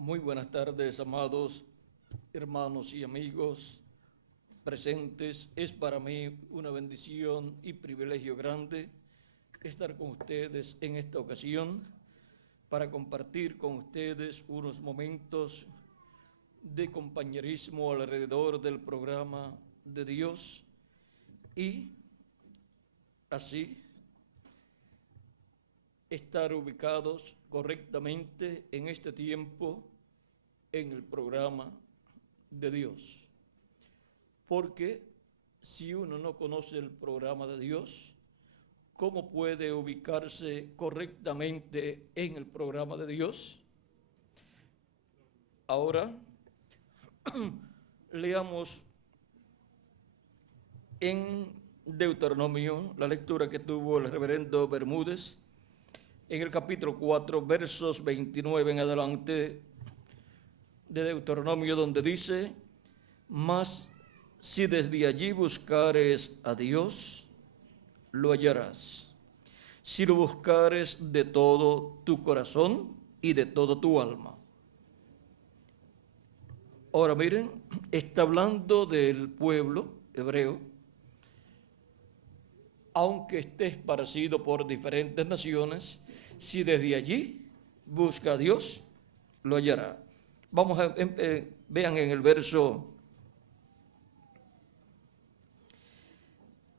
Muy buenas tardes, amados hermanos y amigos presentes. Es para mí una bendición y privilegio grande estar con ustedes en esta ocasión para compartir con ustedes unos momentos de compañerismo alrededor del programa de Dios y así estar ubicados correctamente en este tiempo en el programa de Dios. Porque si uno no conoce el programa de Dios, ¿cómo puede ubicarse correctamente en el programa de Dios? Ahora, leamos en Deuteronomio, la lectura que tuvo el reverendo Bermúdez, en el capítulo 4, versos 29 en adelante de Deuteronomio, donde dice: mas si desde allí buscares a Dios, lo hallarás, si lo buscares de todo tu corazón y de toda tu alma. Ahora miren, está hablando del pueblo hebreo, aunque esté esparcido por diferentes naciones. Si desde allí busca a Dios, lo hallará. Vamos a vean en el verso.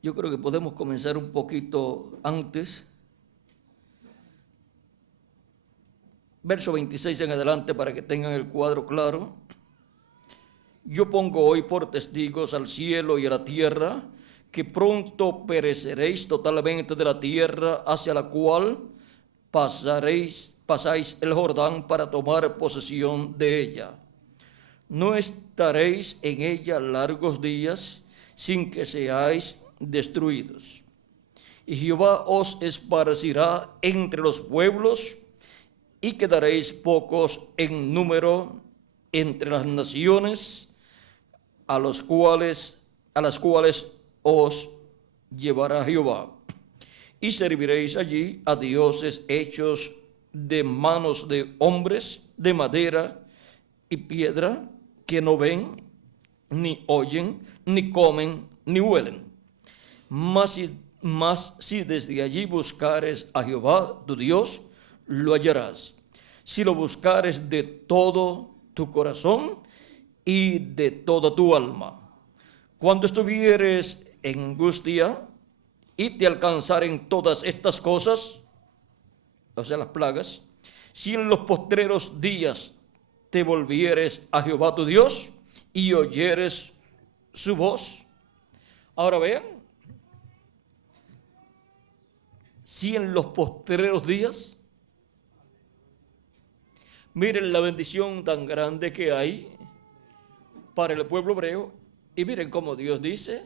Yo creo que podemos comenzar un poquito antes. Verso 26 en adelante para que tengan el cuadro claro. Yo pongo hoy por testigos al cielo y a la tierra que pronto pereceréis totalmente de la tierra hacia la cual pasáis el Jordán para tomar posesión de ella. No estaréis en ella largos días sin que seáis destruidos. Y Jehová os esparcirá entre los pueblos y quedaréis pocos en número entre las naciones a las cuales os llevará Jehová. Y serviréis allí a dioses hechos de manos de hombres, de madera y piedra, que no ven, ni oyen, ni comen, ni huelen. Mas si desde allí buscares a Jehová tu Dios, lo hallarás, si lo buscares de todo tu corazón y de toda tu alma. Cuando estuvieres en angustia y te alcanzaren todas estas cosas, o sea, las plagas, si en los postreros días te volvieres a Jehová tu Dios y oyeres su voz. Ahora vean, si en los postreros días, miren la bendición tan grande que hay para el pueblo hebreo, y miren cómo Dios dice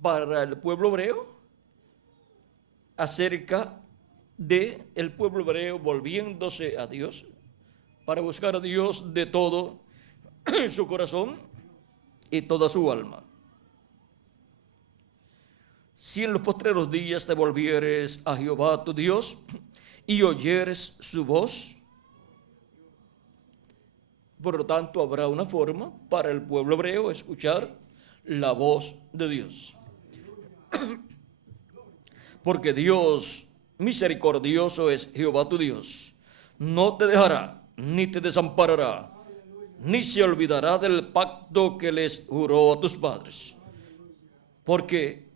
para el pueblo hebreo acerca de el pueblo hebreo volviéndose a Dios, para buscar a Dios de todo su corazón y toda su alma. Si en los postreros días te volvieres a Jehová tu Dios y oyeres su voz, por lo tanto habrá una forma para el pueblo hebreo escuchar la voz de Dios. Porque Dios misericordioso es Jehová tu Dios. No te dejará, ni te desamparará, ni se olvidará del pacto que les juró a tus padres. Porque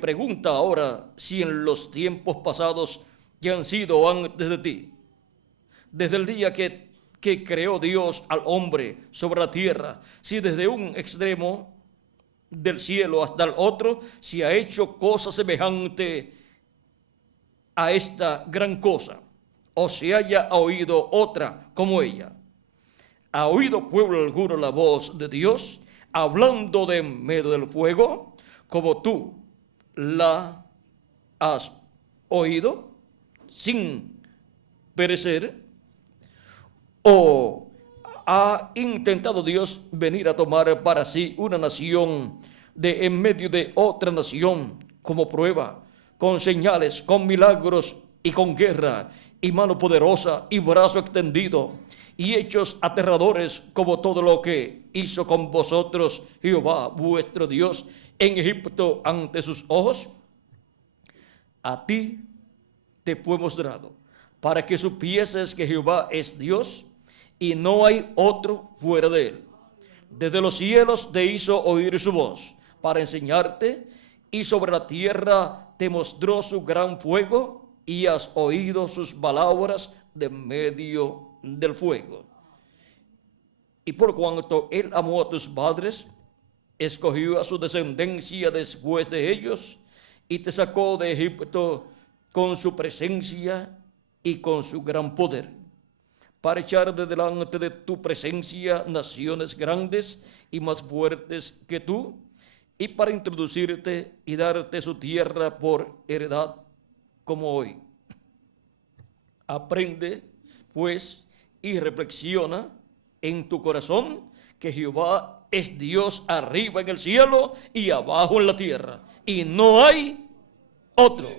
pregunta ahora si en los tiempos pasados que han sido antes de ti, desde el día que creó Dios al hombre sobre la tierra, si desde un extremo del cielo hasta el otro se ha hecho cosa semejante a esta gran cosa, o se haya oído otra como ella. ¿Ha oído pueblo alguno la voz de Dios hablando de en medio del fuego, como tú la has oído, sin perecer? ¿O ha intentado Dios venir a tomar para sí una nación de en medio de otra nación como prueba, con señales, con milagros y con guerra, y mano poderosa y brazo extendido, y hechos aterradores como todo lo que hizo con vosotros Jehová vuestro Dios en Egipto ante sus ojos? A ti te fue mostrado, para que supieses que Jehová es Dios y no hay otro fuera de él. Desde los cielos te hizo oír su voz para enseñarte, y sobre la tierra te mostró su gran fuego, y has oído sus palabras de medio del fuego. Y por cuanto él amó a tus padres, escogió a su descendencia después de ellos, y te sacó de Egipto con su presencia y con su gran poder, para echar de delante de tu presencia naciones grandes y más fuertes que tú, y para introducirte y darte su tierra por heredad como hoy. Aprende, pues, y reflexiona en tu corazón que Jehová es Dios arriba en el cielo y abajo en la tierra, y no hay otro.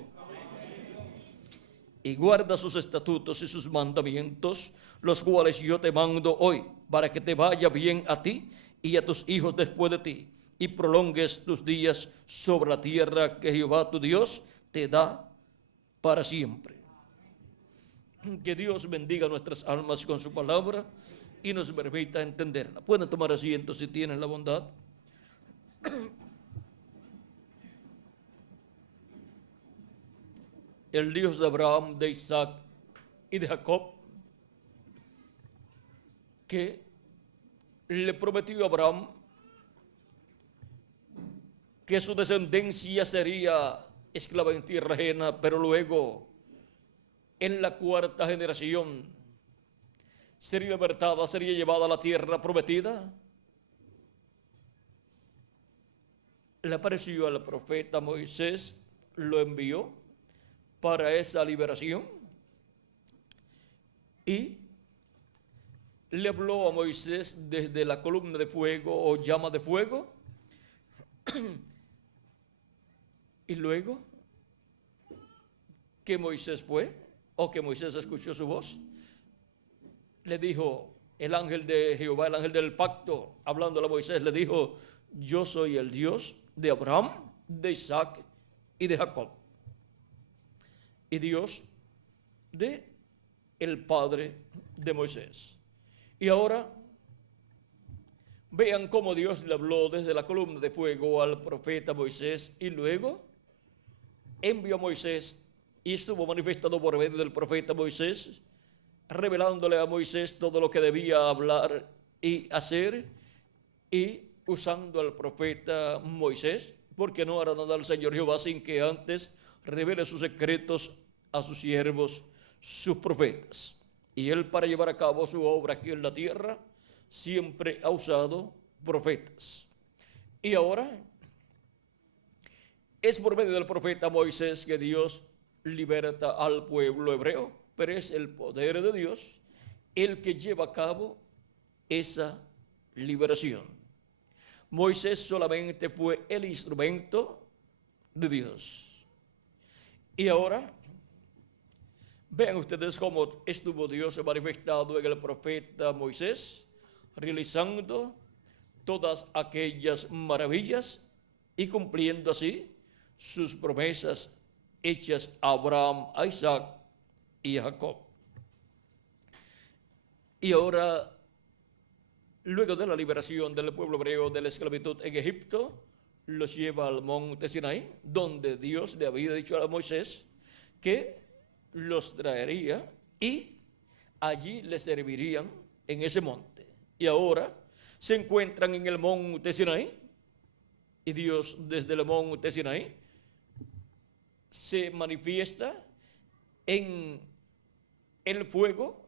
Y guarda sus estatutos y sus mandamientos, los cuales yo te mando hoy, para que te vaya bien a ti y a tus hijos después de ti, y prolongues tus días sobre la tierra que Jehová tu Dios te da para siempre. Que Dios bendiga nuestras almas con su palabra y nos permita entenderla. Pueden tomar asiento si tienen la bondad. El Dios de Abraham, de Isaac y de Jacob, que le prometió a Abraham que su descendencia sería esclava en tierra ajena, pero luego en la cuarta generación sería libertada, sería llevada a la tierra prometida. Le apareció al profeta Moisés, lo envió para esa liberación, y le habló a Moisés desde la columna de fuego o llama de fuego. Y luego que Moisés fue, o que Moisés escuchó su voz, le dijo el ángel de Jehová, el ángel del pacto, hablándole a Moisés, le dijo: yo soy el Dios de Abraham, de Isaac y de Jacob. Y Dios de el padre de Moisés. Y ahora vean cómo Dios le habló desde la columna de fuego al profeta Moisés, y luego envió a Moisés y estuvo manifestado por medio del profeta Moisés, revelándole a Moisés todo lo que debía hablar y hacer, y usando al profeta Moisés, porque no hará nada al Señor Jehová sin que antes revele sus secretos a sus siervos, sus profetas. Y él, para llevar a cabo su obra aquí en la tierra, siempre ha usado profetas. Y ahora es por medio del profeta Moisés que Dios liberta al pueblo hebreo, pero es el poder de Dios el que lleva a cabo esa liberación. Moisés solamente fue el instrumento de Dios. Y ahora vean ustedes cómo estuvo Dios manifestado en el profeta Moisés, realizando todas aquellas maravillas y cumpliendo así sus promesas hechas a Abraham, a Isaac y a Jacob. Y ahora, luego de la liberación del pueblo hebreo de la esclavitud en Egipto, los lleva al monte Sinaí, donde Dios le había dicho a Moisés que los traería y allí les servirían en ese monte. Y ahora se encuentran en el monte Sinaí, y Dios desde el monte Sinaí se manifiesta en el fuego,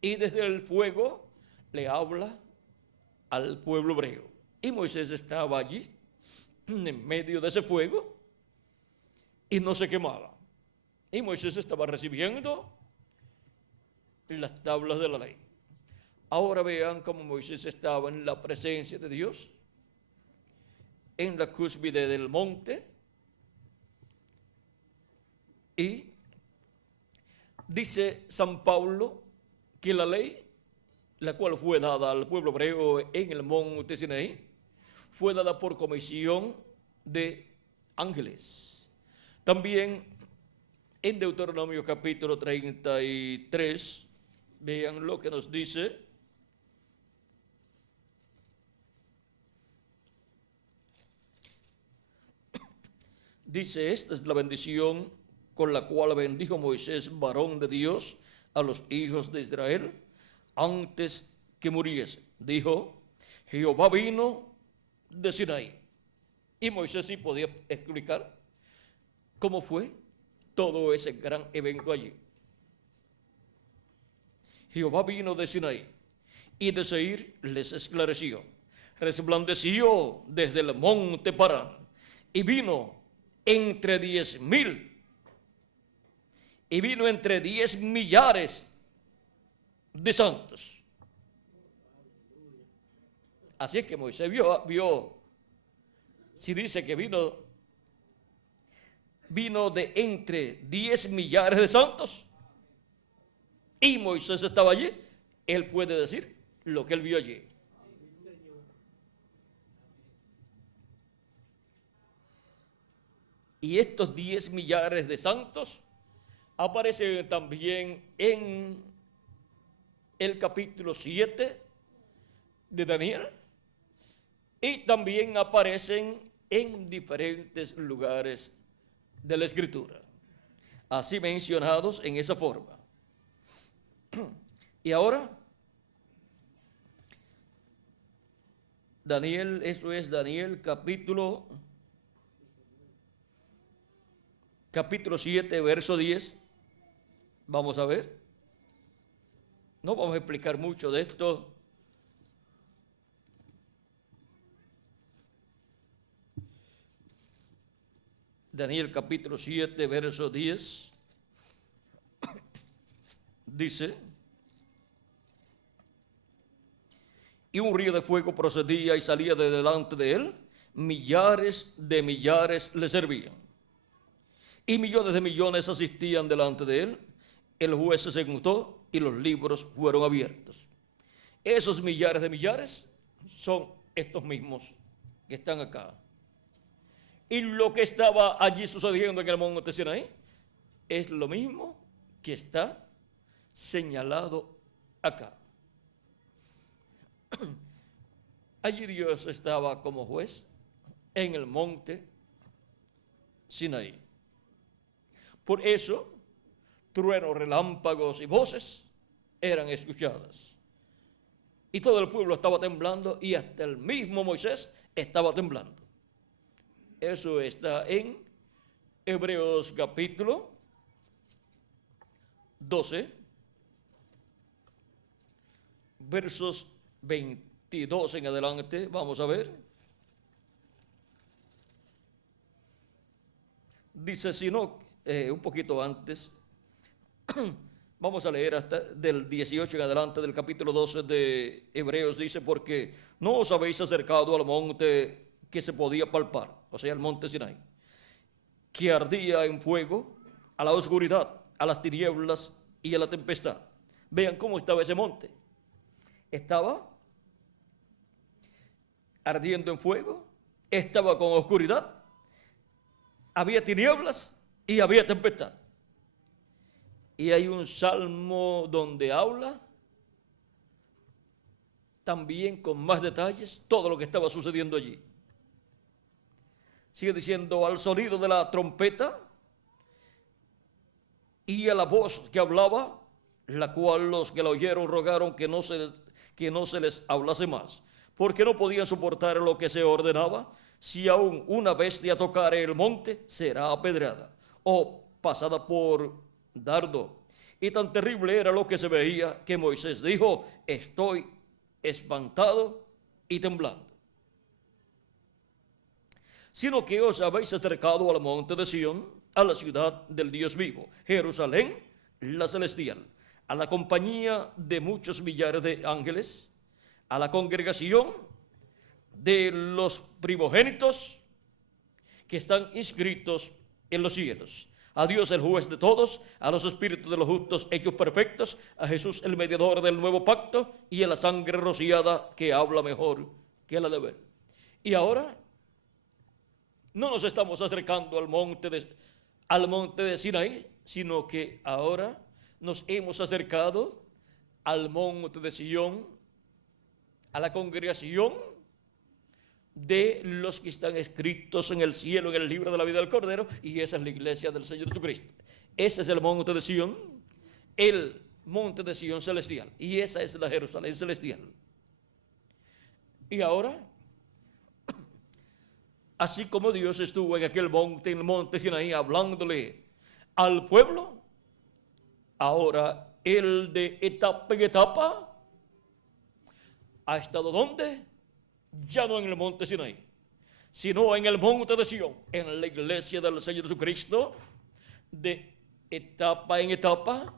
y desde el fuego le habla al pueblo hebreo. Y Moisés estaba allí en medio de ese fuego y no se quemaba. Y Moisés estaba recibiendo las tablas de la ley. Ahora vean cómo Moisés estaba en la presencia de Dios, en la cúspide del monte, Y dice San Pablo que la ley, la cual fue dada al pueblo hebreo en el monte Sinaí, fue dada por comisión de ángeles. También en Deuteronomio capítulo 33, vean lo que nos dice. Dice, esta es la bendición con la cual bendijo Moisés, varón de Dios, a los hijos de Israel, antes que muriese. Dijo, Jehová vino de Sinaí. Y Moisés sí podía explicar cómo fue todo ese gran evento allí. Jehová vino de Sinaí, y de Seir les esclareció. Resplandeció desde el monte Parán, y vino entre 10,000, y vino entre 10 millares de santos. Así es que Moisés vio, si dice que vino de entre 10 millares de santos, y Moisés estaba allí, él puede decir lo que él vio allí. Y estos 10 millares de santos aparecen también en el capítulo 7 de Daniel, y también aparecen en diferentes lugares de la Escritura, así mencionados en esa forma. Y ahora, Daniel, eso es Daniel capítulo 7, verso 10. Vamos a ver. No vamos a explicar mucho de esto. Daniel capítulo 7, verso 10. Dice, y un río de fuego procedía y salía de delante de él, millares de millares le servían, y millones de millones asistían delante de él. El juez se sentó y los libros fueron abiertos. Esos millares de millares son estos mismos que están acá. Y lo que estaba allí sucediendo en el monte Sinaí es lo mismo que está señalado acá. Allí Dios estaba como juez en el monte Sinaí. Por eso, truenos, relámpagos y voces eran escuchadas. Y todo el pueblo estaba temblando, y hasta el mismo Moisés estaba temblando. Eso está en Hebreos capítulo 12, versos 22 en adelante. Vamos a ver. Dice, si no, un poquito antes, vamos a leer hasta del 18 en adelante del capítulo 12 de Hebreos. Dice, porque no os habéis acercado al monte que se podía palpar, o sea, el monte Sinaí, que ardía en fuego, a la oscuridad, a las tinieblas y a la tempestad. Vean cómo estaba ese monte. Estaba ardiendo en fuego, estaba con oscuridad, había tinieblas y había tempestad. Y hay un salmo donde habla también con más detalles todo lo que estaba sucediendo allí. Sigue diciendo, al sonido de la trompeta y a la voz que hablaba, la cual los que la oyeron rogaron que no se les hablase más, porque no podían soportar lo que se ordenaba. Si aún una bestia tocare el monte, será apedreada o pasada por dardo. Y tan terrible era lo que se veía que Moisés dijo, estoy espantado y temblando. Sino que os habéis acercado al monte de Sión, a la ciudad del Dios vivo, Jerusalén, la celestial, a la compañía de muchos millares de ángeles, a la congregación de los primogénitos que están inscritos en los cielos, a Dios el juez de todos, a los espíritus de los justos hechos perfectos, a Jesús el mediador del nuevo pacto y a la sangre rociada que habla mejor que la de Abel. Y ahora no nos estamos acercando al monte de Sinaí, sino que ahora nos hemos acercado al monte de Sión, a la congregación de los que están escritos en el cielo, en el libro de la vida del Cordero, y esa es la iglesia del Señor Jesucristo. Ese es el monte de Sión, el monte de Sión celestial, y esa es la Jerusalén celestial. Y ahora, así como Dios estuvo en aquel monte, en el monte Sinaí, hablándole al pueblo, ahora Él de etapa en etapa ha estado ¿dónde? Ya no en el monte Sinaí, sino en el monte de Sión, en la iglesia del Señor Jesucristo. De etapa en etapa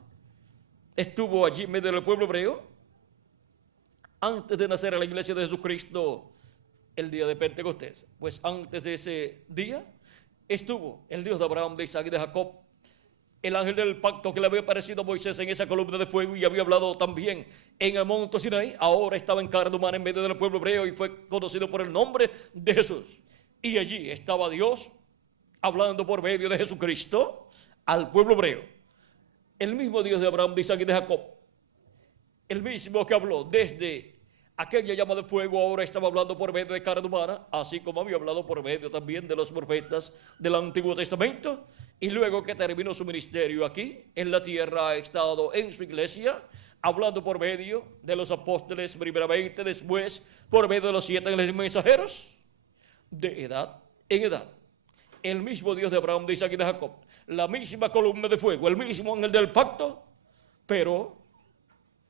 estuvo allí en medio del pueblo hebreo. Antes de nacer a la iglesia de Jesucristo, el día de Pentecostés, pues antes de ese día estuvo el Dios de Abraham, de Isaac y de Jacob, el ángel del pacto que le había aparecido a Moisés en esa columna de fuego y había hablado también en el monte Sinaí. Ahora estaba en carne humana en medio del pueblo hebreo y fue conocido por el nombre de Jesús. Y allí estaba Dios hablando por medio de Jesucristo al pueblo hebreo. El mismo Dios de Abraham, de Isaac y de Jacob, el mismo que habló desde aquella llama de fuego, ahora estaba hablando por medio de carne humana, así como había hablado por medio también de los profetas del Antiguo Testamento. Y luego que terminó su ministerio aquí en la tierra, ha estado en su iglesia hablando por medio de los apóstoles primeramente, después por medio de los 7 ángeles mensajeros, de edad en edad. El mismo Dios de Abraham, de Isaac y de Jacob, la misma columna de fuego, el mismo ángel del pacto, pero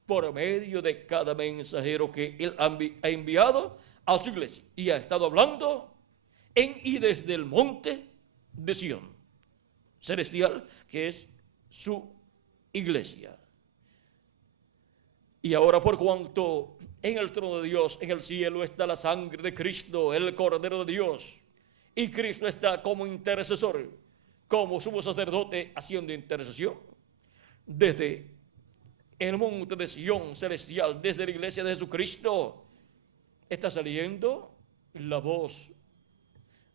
por medio de cada mensajero que Él ha enviado a su iglesia, y ha estado hablando en y desde el monte de Sión celestial, que es su iglesia. Y ahora, por cuanto en el trono de Dios, en el cielo, está la sangre de Cristo, el Cordero de Dios, y Cristo está como intercesor, como sumo sacerdote haciendo intercesión desde el monte de Sión celestial, desde la iglesia de Jesucristo, está saliendo la voz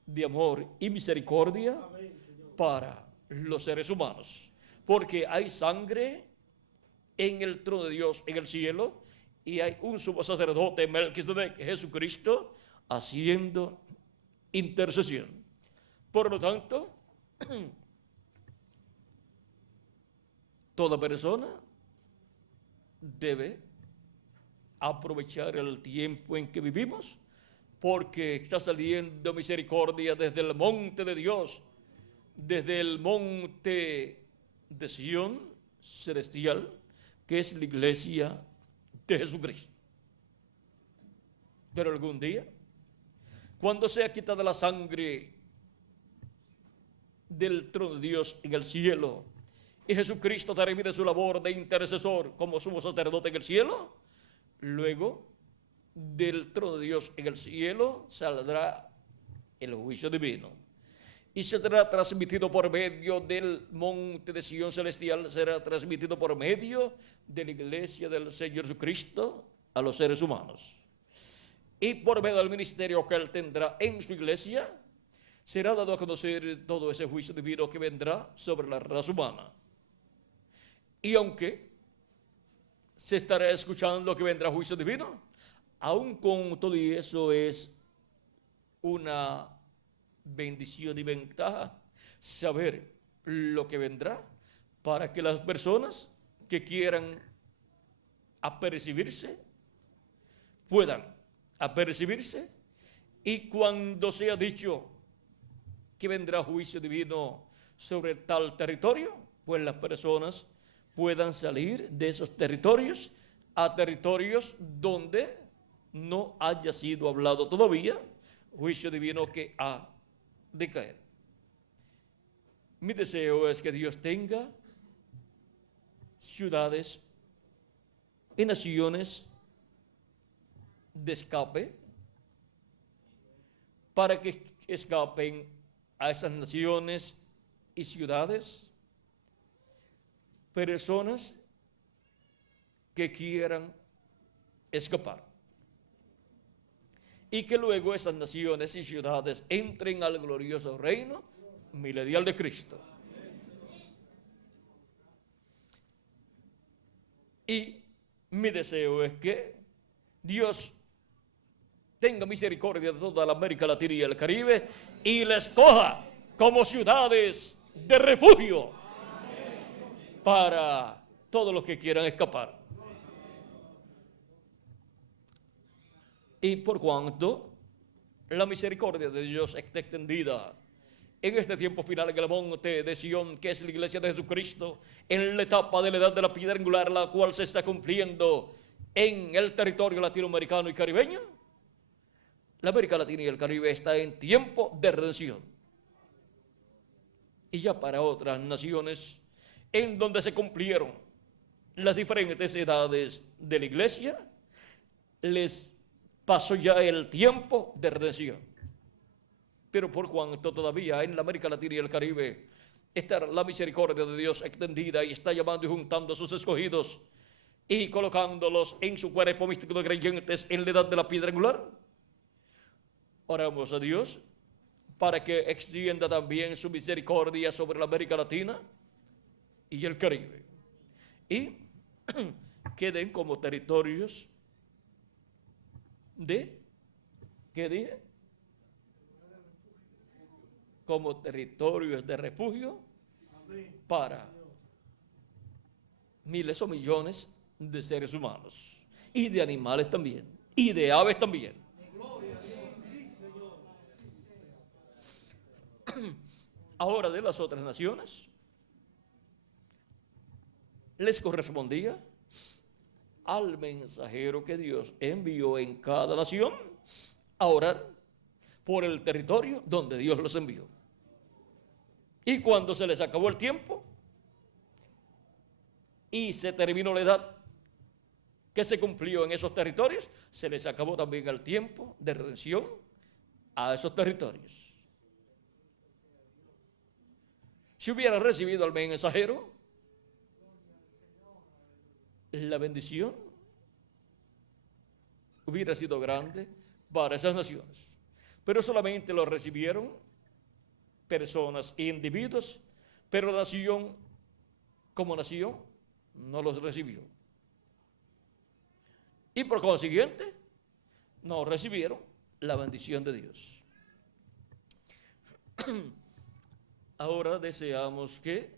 de amor y misericordia para los seres humanos, porque hay sangre en el trono de Dios en el cielo y hay un sumo sacerdote, Melquisedec, Jesucristo, haciendo intercesión. Por lo tanto, toda persona debe aprovechar el tiempo en que vivimos, porque está saliendo misericordia desde el monte de Dios, desde el monte de Sión celestial, que es la iglesia de Jesucristo. Pero algún día, cuando sea quitada la sangre del trono de Dios en el cielo y Jesucristo termine su labor de intercesor como sumo sacerdote en el cielo, luego del trono de Dios en el cielo saldrá el juicio divino y será transmitido por medio del monte de Sión celestial, será transmitido por medio de la iglesia del Señor Jesucristo a los seres humanos. Y por medio del ministerio que Él tendrá en su iglesia, será dado a conocer todo ese juicio divino que vendrá sobre la raza humana. Y aunque se estará escuchando que vendrá juicio divino, aún con todo y eso es una bendición y ventaja saber lo que vendrá, para que las personas que quieran apercibirse puedan apercibirse, y cuando sea dicho que vendrá juicio divino sobre tal territorio, pues las personas puedan salir de esos territorios a territorios donde no haya sido hablado todavía juicio divino que ha de caer. Mi deseo es que Dios tenga ciudades y naciones de escape, para que escapen a esas naciones y ciudades, personas que quieran escapar. Y que luego esas naciones y ciudades entren al glorioso reino milenial de Cristo. Y mi deseo es que Dios tenga misericordia de toda la América Latina y el Caribe y les coja como ciudades de refugio para todos los que quieran escapar. Y por cuanto la misericordia de Dios está extendida en este tiempo final en el monte de Sion, que es la iglesia de Jesucristo, en la etapa de la edad de la piedra angular, la cual se está cumpliendo en el territorio latinoamericano y caribeño, la América Latina y el Caribe está en tiempo de redención. Y ya para otras naciones en donde se cumplieron las diferentes edades de la iglesia, les pasó ya el tiempo de redención. Pero por cuanto todavía en la América Latina y el Caribe está la misericordia de Dios extendida y está llamando y juntando a sus escogidos y colocándolos en su cuerpo místico de creyentes en la edad de la piedra angular, oramos a Dios para que extienda también su misericordia sobre la América Latina y el Caribe y queden como territorios de, ¿qué dije? Como territorios de refugio para miles o millones de seres humanos y de animales también y de aves también. Ahora, de las otras naciones les correspondía al mensajero que Dios envió en cada nación a orar por el territorio donde Dios los envió. Y cuando se les acabó el tiempo y se terminó la edad que se cumplió en esos territorios, se les acabó también el tiempo de redención a esos territorios. Si hubiera recibido al mensajero, la bendición hubiera sido grande para esas naciones. Pero solamente lo recibieron personas e individuos, pero la nación como nación no los recibió. Y por consiguiente, no recibieron la bendición de Dios. Ahora deseamos que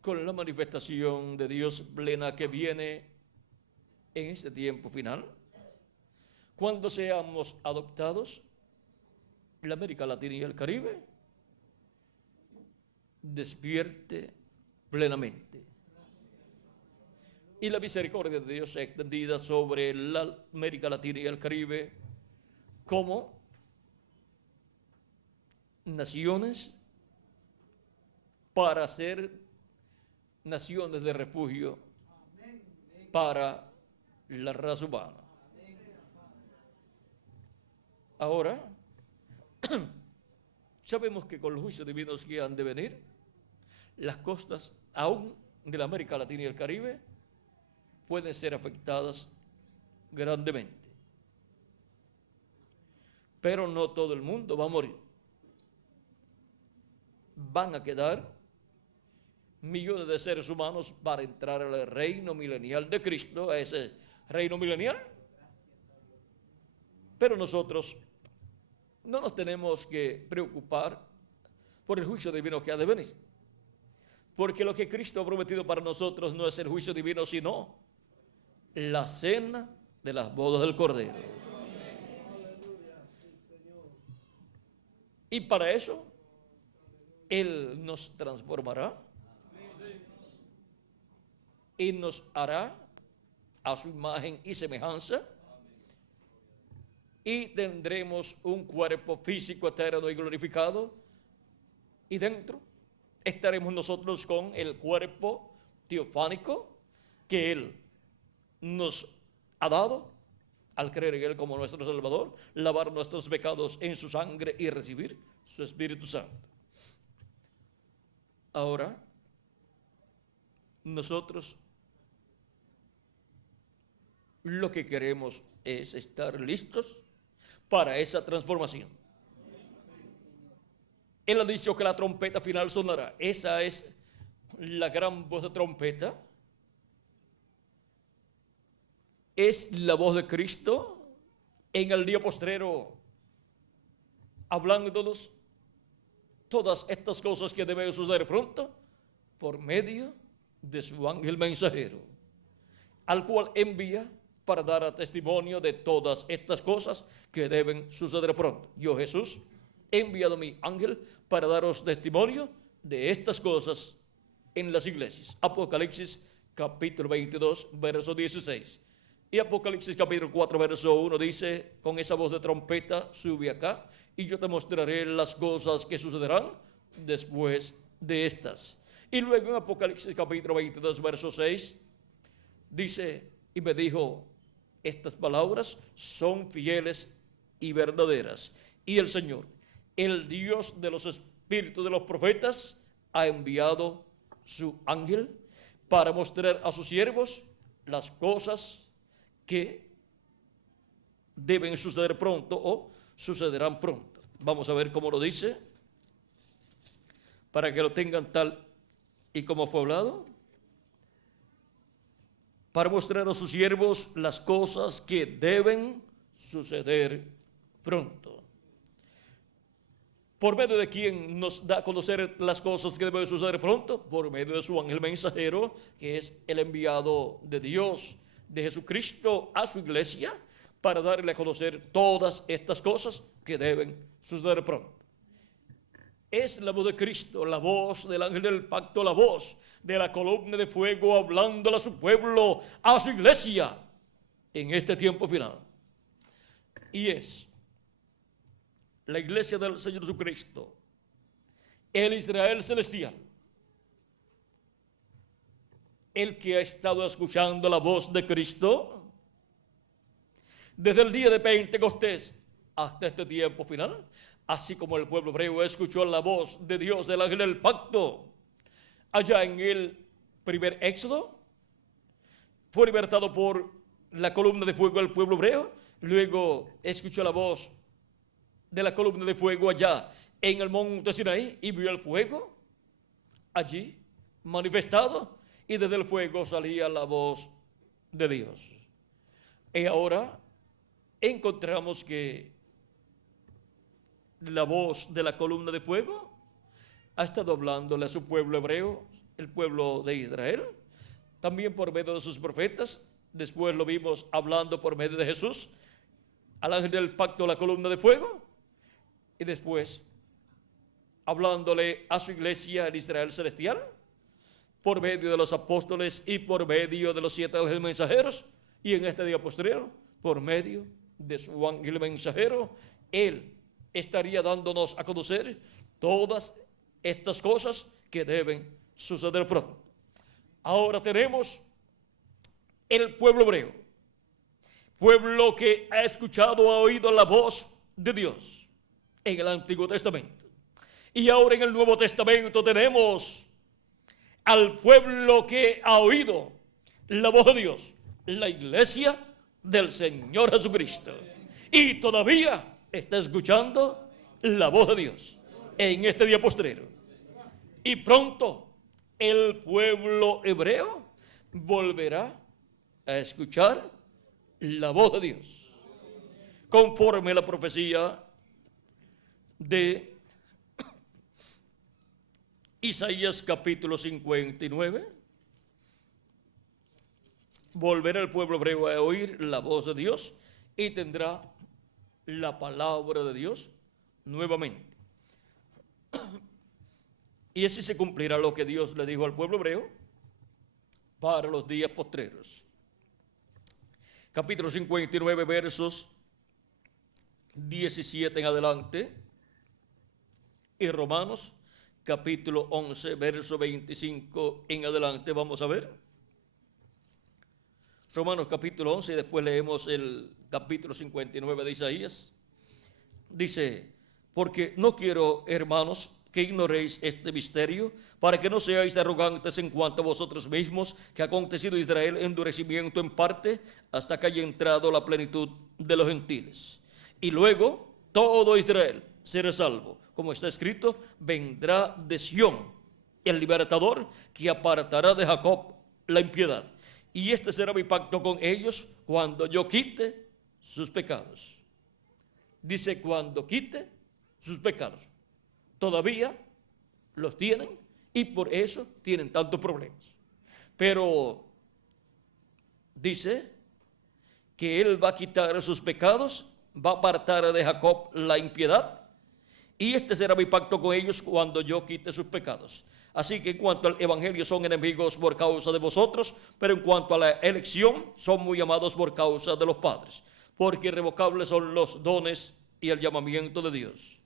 con la manifestación de Dios plena que viene en este tiempo final, cuando seamos adoptados, la América Latina y el Caribe despierte plenamente. Y la misericordia de Dios sea extendida sobre la América Latina y el Caribe como naciones para ser naciones de refugio para la raza humana. Ahora, sabemos que con los juicios divinos que han de venir, las costas aún de la América Latina y el Caribe pueden ser afectadas grandemente. Pero no todo el mundo va a morir. Van a quedar millones de seres humanos para entrar al reino milenial de Cristo, a ese reino milenial. Pero nosotros no nos tenemos que preocupar por el juicio divino que ha de venir, porque lo que Cristo ha prometido para nosotros no es el juicio divino, sino la cena de las bodas del Cordero. Y para eso Él nos transformará y nos hará a su imagen y semejanza, y tendremos un cuerpo físico eterno y glorificado, y dentro estaremos nosotros con el cuerpo teofánico que Él nos ha dado al creer en Él como nuestro Salvador, lavar nuestros pecados en su sangre y recibir su Espíritu Santo. Ahora, nosotros lo que queremos es estar listos para esa transformación. Él ha dicho que la trompeta final sonará. Esa es la gran voz de trompeta. Es la voz de Cristo en el día postrero, hablándonos todas estas cosas que deben suceder pronto por medio de su ángel mensajero, al cual envía para dar testimonio de todas estas cosas que deben suceder pronto. Yo, Jesús, he enviado a mi ángel para daros testimonio de estas cosas en las iglesias. Apocalipsis capítulo 22, verso 16. Y Apocalipsis capítulo 4, verso 1 dice, con esa voz de trompeta, sube acá y yo te mostraré las cosas que sucederán después de estas. Y luego en Apocalipsis capítulo 22, verso 6, dice, y me dijo, estas palabras son fieles y verdaderas. Y el Señor, el Dios de los espíritus de los profetas, ha enviado su ángel para mostrar a sus siervos las cosas que deben suceder pronto o sucederán pronto. Vamos a ver cómo lo dice, para que lo tengan tal y como fue hablado. Para mostrar a sus siervos las cosas que deben suceder pronto. ¿Por medio de quién nos da a conocer las cosas que deben suceder pronto? Por medio de su ángel mensajero, que es el enviado de Dios, de Jesucristo a su iglesia, para darle a conocer todas estas cosas que deben suceder pronto. Es la voz de Cristo, la voz del ángel del pacto, la voz de la columna de fuego hablándole a su pueblo, a su iglesia, en este tiempo final. Y es la iglesia del Señor Jesucristo, el Israel celestial, el que ha estado escuchando la voz de Cristo desde el día de Pentecostés hasta este tiempo final, así como el pueblo hebreo escuchó la voz de Dios del ángel del pacto allá en el primer Éxodo, fue libertado por la columna de fuego del pueblo hebreo, luego escuchó la voz de la columna de fuego allá en el monte Sinaí y vio el fuego allí manifestado, y desde el fuego salía la voz de Dios. Y ahora encontramos que la voz de la columna de fuego ha estado hablándole a su pueblo hebreo, el pueblo de Israel, también por medio de sus profetas. Después lo vimos hablando por medio de Jesús al ángel del pacto, la columna de fuego, y después hablándole a su iglesia, el Israel celestial, por medio de los apóstoles y por medio de los 7 ángeles mensajeros, y en este día posterior, por medio de su ángel mensajero, él estaría dándonos a conocer todas estas cosas que deben suceder pronto. Ahora tenemos el pueblo hebreo, pueblo que ha escuchado, ha oído la voz de Dios en el Antiguo Testamento. Y ahora en el Nuevo Testamento tenemos al pueblo que ha oído la voz de Dios, la iglesia del Señor Jesucristo, y todavía está escuchando la voz de Dios en este día postrero. Y pronto el pueblo hebreo volverá a escuchar la voz de Dios, conforme a la profecía de Isaías capítulo 59. Volverá el pueblo hebreo a oír la voz de Dios y tendrá la palabra de Dios nuevamente. Y así se cumplirá lo que Dios le dijo al pueblo hebreo para los días postreros. Capítulo 59, versos 17 en adelante. Y Romanos capítulo 11, verso 25 en adelante. Vamos a ver Romanos capítulo 11 y después leemos el capítulo 59 de Isaías. Dice: porque no quiero, hermanos, que ignoréis este misterio, para que no seáis arrogantes en cuanto a vosotros mismos, que ha acontecido a Israel endurecimiento en parte, hasta que haya entrado la plenitud de los gentiles. Y luego todo Israel será salvo. Como está escrito, vendrá de Sión el libertador, que apartará de Jacob la impiedad. Y este será mi pacto con ellos cuando yo quite sus pecados. Dice, cuando quite sus pecados. Todavía los tienen y por eso tienen tantos problemas. Pero dice que Él va a quitar sus pecados, va a apartar de Jacob la impiedad, y este será mi pacto con ellos cuando yo quite sus pecados. Así que en cuanto al evangelio son enemigos por causa de vosotros, pero en cuanto a la elección son muy amados por causa de los padres, porque irrevocables son los dones y el llamamiento de Dios.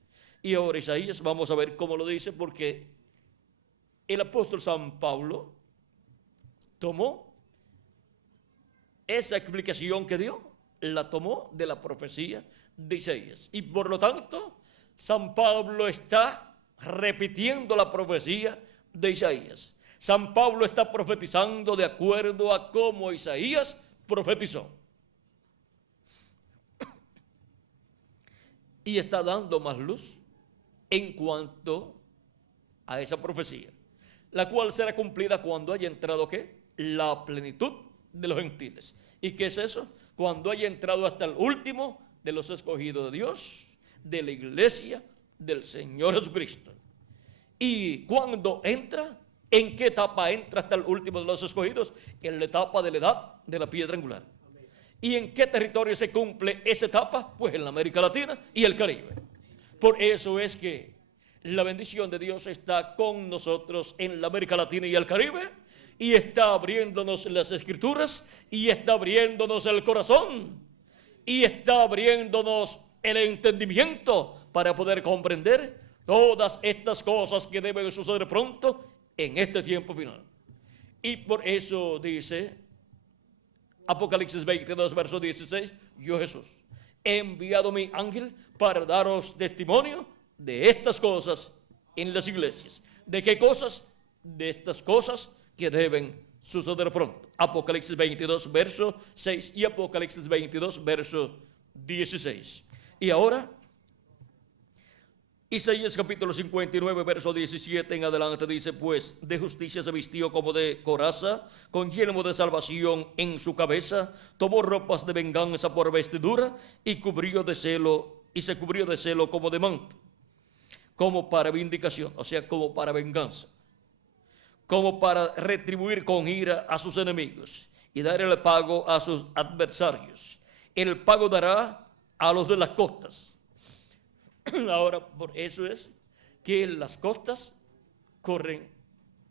Y ahora Isaías, vamos a ver cómo lo dice, porque el apóstol San Pablo tomó esa explicación que dio, la tomó de la profecía de Isaías. Y por lo tanto, San Pablo está repitiendo la profecía de Isaías. San Pablo está profetizando de acuerdo a cómo Isaías profetizó. Y está dando más luz en cuanto a esa profecía, la cual será cumplida cuando haya entrado, ¿qué? La plenitud de los gentiles. ¿Y qué es eso? Cuando haya entrado hasta el último de los escogidos de Dios, de la iglesia del Señor Jesucristo. Y cuando entra, ¿en qué etapa entra hasta el último de los escogidos? En la etapa de la edad de la piedra angular. ¿Y en qué territorio se cumple esa etapa? Pues en la América Latina y el Caribe. Por eso es que la bendición de Dios está con nosotros en la América Latina y el Caribe, y está abriéndonos las escrituras, y está abriéndonos el corazón, y está abriéndonos el entendimiento para poder comprender todas estas cosas que deben suceder pronto en este tiempo final. Y por eso dice Apocalipsis 22, verso 16, yo Jesús he enviado mi ángel para daros testimonio de estas cosas en las iglesias. ¿De qué cosas? De estas cosas que deben suceder pronto. Apocalipsis 22, verso 6 y Apocalipsis 22, verso 16. Y ahora, Isaías capítulo 59, verso 17 en adelante dice, pues de justicia se vistió como de coraza, con yelmo de salvación en su cabeza, tomó ropas de venganza por vestidura y se cubrió de celo como de manto, como para vindicación, o sea, como para venganza, como para retribuir con ira a sus enemigos y dar el pago a sus adversarios. El pago dará a los de las costas. Ahora, por eso es que las costas corren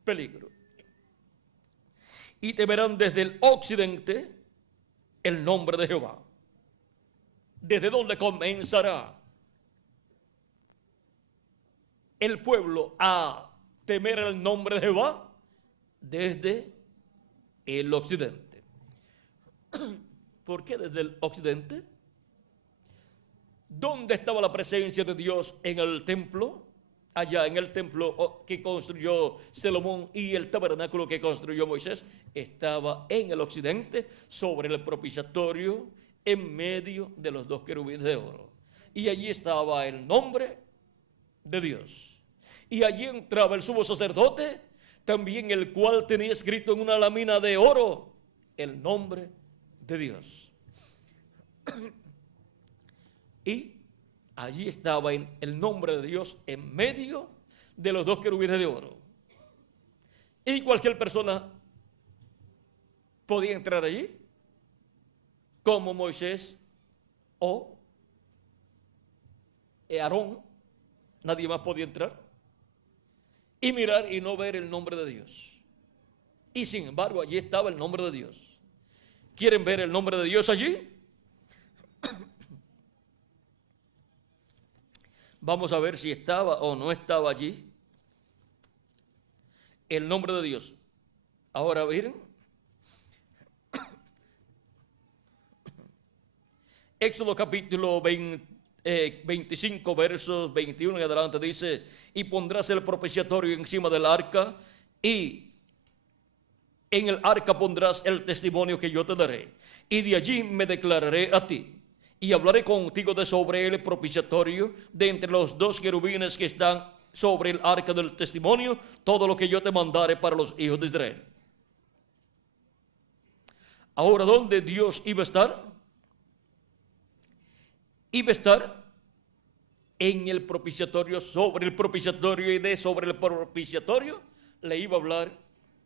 peligro. Y temerán desde el occidente el nombre de Jehová. ¿Desde dónde comenzará el pueblo a temer el nombre de Jehová? Desde el occidente. ¿Por qué desde el occidente? ¿Dónde estaba la presencia de Dios? En el templo, allá en el templo que construyó Salomón, y el tabernáculo que construyó Moisés estaba en el occidente, sobre el propiciatorio, en medio de los dos querubines de oro. Y allí estaba el nombre de Dios. Y allí entraba el sumo sacerdote, también el cual tenía escrito en una lámina de oro el nombre de Dios. Y allí estaba el nombre de Dios en medio de los dos querubines de oro. Y cualquier persona podía entrar allí, como Moisés o Aarón. Nadie más podía entrar y mirar y no ver el nombre de Dios. Y sin embargo, allí estaba el nombre de Dios. ¿Quieren ver el nombre de Dios allí? Vamos a ver si estaba o no estaba allí el nombre de Dios. Ahora miren, Éxodo capítulo 20, 25 versos 21 en adelante dice: y pondrás el propiciatorio encima del arca, y en el arca pondrás el testimonio que yo te daré, y de allí me declararé a ti, y hablaré contigo de sobre el propiciatorio, de entre los dos querubines que están sobre el arca del testimonio, todo lo que yo te mandare para los hijos de Israel. Ahora, ¿dónde Dios iba a estar? Iba a estar en el propiciatorio, sobre el propiciatorio, y de sobre el propiciatorio le iba a hablar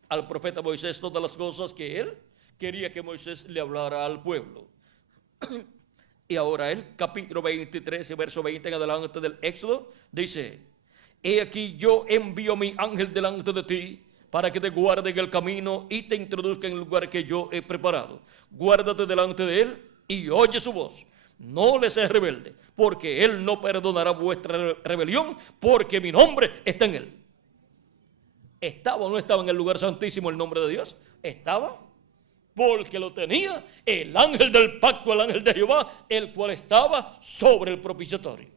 al profeta Moisés todas las cosas que él quería que Moisés le hablara al pueblo. Y ahora el capítulo 23, verso 20 en adelante del Éxodo, dice: he aquí yo envío mi ángel delante de ti, para que te guarde en el camino y te introduzca en el lugar que yo he preparado. Guárdate delante de él y oye su voz. No le seas rebelde, porque él no perdonará vuestra rebelión, porque mi nombre está en él. ¿Estaba o no estaba en el lugar santísimo el nombre de Dios? Estaba, porque lo tenía el ángel del pacto, el ángel de Jehová, el cual estaba sobre el propiciatorio.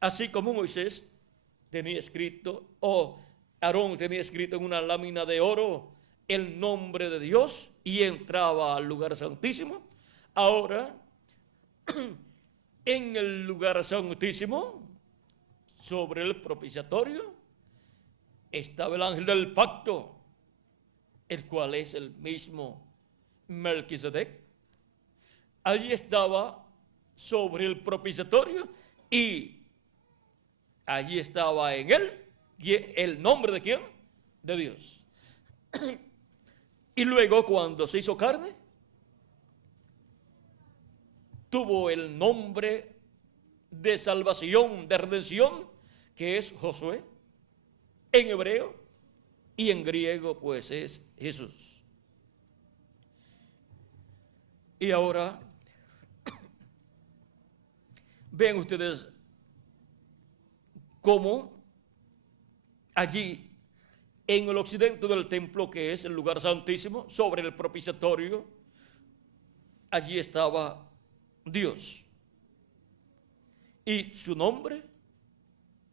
Así como Moisés tenía escrito, o Aarón tenía escrito en una lámina de oro el nombre de Dios y entraba al lugar santísimo, ahora en el lugar santísimo, sobre el propiciatorio, estaba el ángel del pacto, el cual es el mismo Melquisedec. Allí estaba sobre el propiciatorio, y allí estaba en él el nombre de ¿quién? De Dios. Y luego, cuando se hizo carne, tuvo el nombre de salvación, de redención, que es Josué en hebreo, y en griego pues es Jesús. Y ahora ven ustedes cómo allí en el occidente del templo, que es el lugar santísimo, sobre el propiciatorio, allí estaba Dios, y su nombre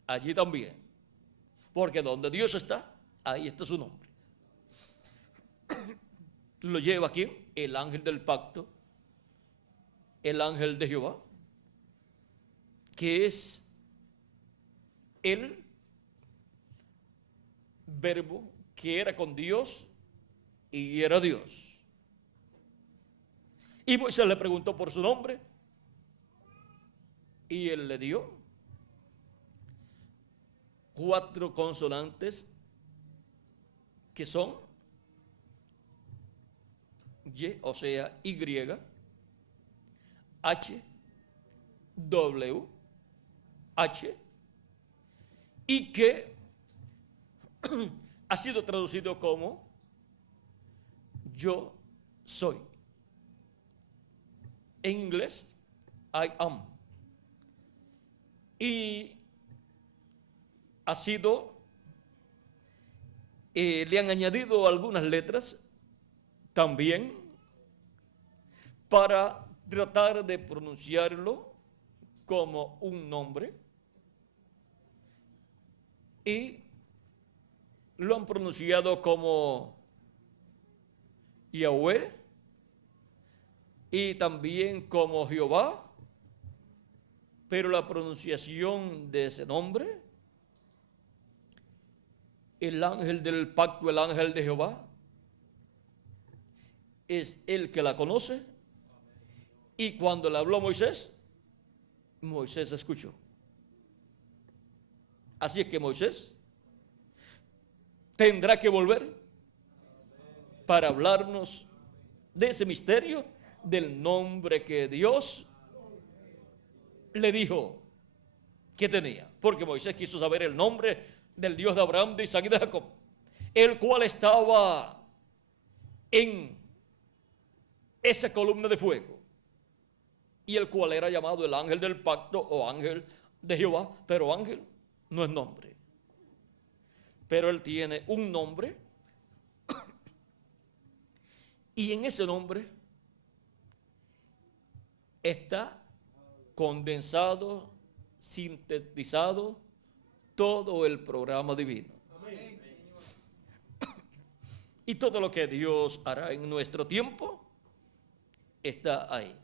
allí también, porque donde Dios está, ahí está su nombre. Lo lleva aquí el ángel del pacto, el ángel de Jehová, que es el verbo que era con Dios y era Dios. Y Moisés le preguntó por su nombre, y él le dio 4 consonantes que son Y, o sea, Y, H, W, H, y que ha sido traducido como yo soy. En inglés, I am. Y ha sido, le han añadido algunas letras también para tratar de pronunciarlo como un nombre, y lo han pronunciado como Yahweh y también como Jehová, pero la pronunciación de ese nombre, el ángel del pacto, el ángel de Jehová, es el que la conoce, y cuando le habló Moisés, Moisés escuchó. Así es que Moisés tendrá que volver para hablarnos de ese misterio del nombre que Dios le dijo que tenía, porque Moisés quiso saber el nombre del Dios de Abraham, de Isaac y de Jacob, el cual estaba en esa columna de fuego, y el cual era llamado el ángel del pacto o ángel de Jehová, pero ángel no es nombre, pero él tiene un nombre, y en ese nombre está condensado, sintetizado, todo el programa divino. Amén. Y todo lo que Dios hará en nuestro tiempo está ahí.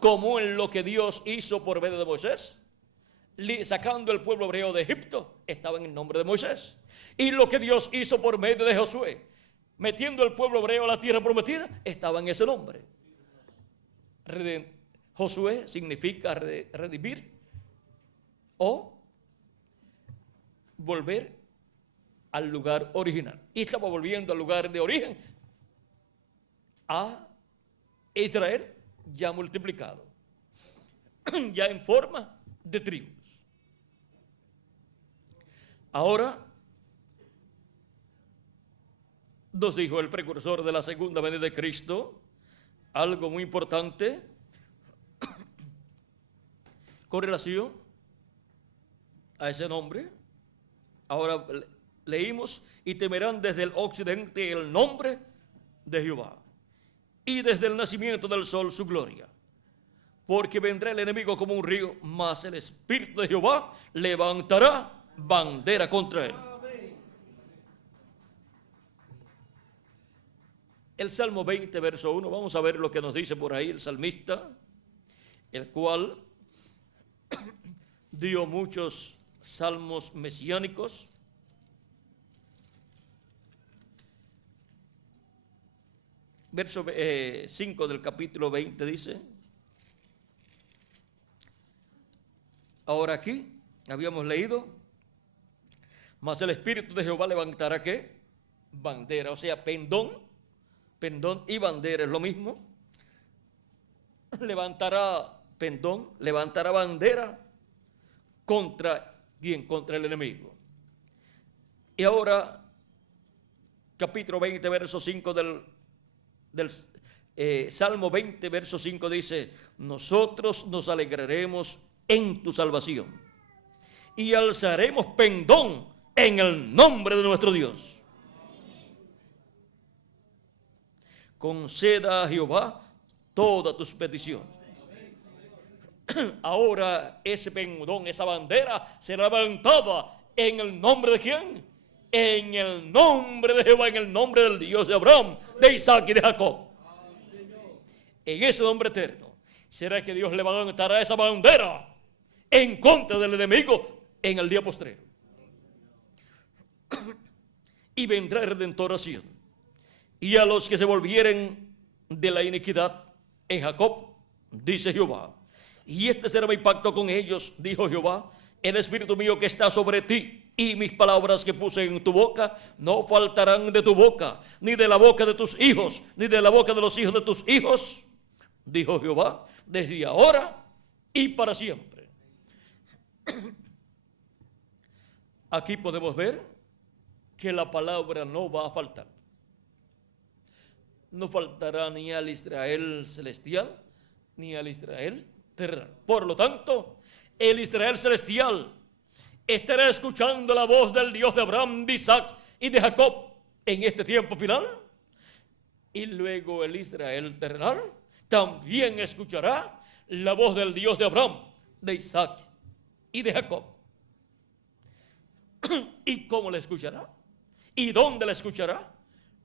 Como en lo que Dios hizo por medio de Moisés, sacando el pueblo hebreo de Egipto, estaba en el nombre de Moisés. Y lo que Dios hizo por medio de Josué, metiendo el pueblo hebreo a la tierra prometida, estaba en ese nombre. Josué significa redimir o volver al lugar original. Y estaba volviendo al lugar de origen a Israel ya multiplicado, ya en forma de tribus. Ahora nos dijo el precursor de la segunda venida de Cristo algo muy importante con relación a ese nombre. Ahora leímos: y temerán desde el occidente el nombre de Jehová, y desde el nacimiento del sol su gloria. Porque vendrá el enemigo como un río, mas el Espíritu de Jehová levantará bandera contra él. El Salmo 20, verso 1, vamos a ver lo que nos dice por ahí el salmista, el cual dio muchos salmos mesiánicos. Verso 5 del capítulo 20 dice: ahora aquí habíamos leído, mas el Espíritu de Jehová levantará ¿qué? Bandera, o sea, pendón y bandera es lo mismo. Levantará pendón, levantará bandera contra ¿quién? Contra el enemigo. Y ahora, capítulo 20, verso 5 del Salmo 20, verso 5 dice: nosotros nos alegraremos en tu salvación y alzaremos pendón en el nombre de nuestro Dios. Conceda a Jehová todas tus peticiones. Ahora ese pendón, esa bandera será levantada en el nombre de ¿quién? En el nombre de Jehová, en el nombre del Dios de Abraham, de Isaac y de Jacob. En ese nombre eterno será que Dios levantará esa bandera en contra del enemigo en el día postrero. Y vendrá el Redentor a Sion, y a los que se volvieren de la iniquidad en Jacob, dice Jehová. Y este será mi pacto con ellos, dijo Jehová: el Espíritu mío que está sobre ti, y mis palabras que puse en tu boca no faltarán de tu boca, ni de la boca de tus hijos, ni de la boca de los hijos de tus hijos, dijo Jehová, desde ahora y para siempre. Aquí podemos ver que la palabra no va a faltar. No faltará ni al Israel celestial ni al Israel terrenal. Por lo tanto, el Israel celestial estará escuchando la voz del Dios de Abraham, de Isaac y de Jacob en este tiempo final. Y luego el Israel terrenal también escuchará la voz del Dios de Abraham, de Isaac y de Jacob. ¿Y cómo la escuchará? ¿Y dónde la escuchará?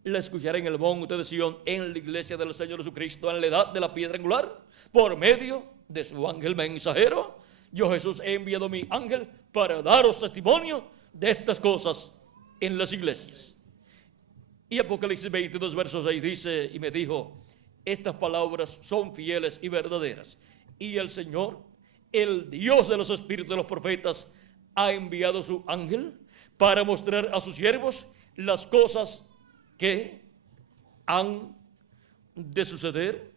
La escuchará en el monte de Sion, en la iglesia del Señor Jesucristo, en la edad de la piedra angular, por medio de su ángel mensajero. Yo, Jesús, he enviado mi ángel para daros testimonio de estas cosas en las iglesias. Y Apocalipsis 22, verso 6 dice: y me dijo, estas palabras son fieles y verdaderas, y el Señor, el Dios de los espíritus de los profetas, ha enviado su ángel para mostrar a sus siervos las cosas que han de suceder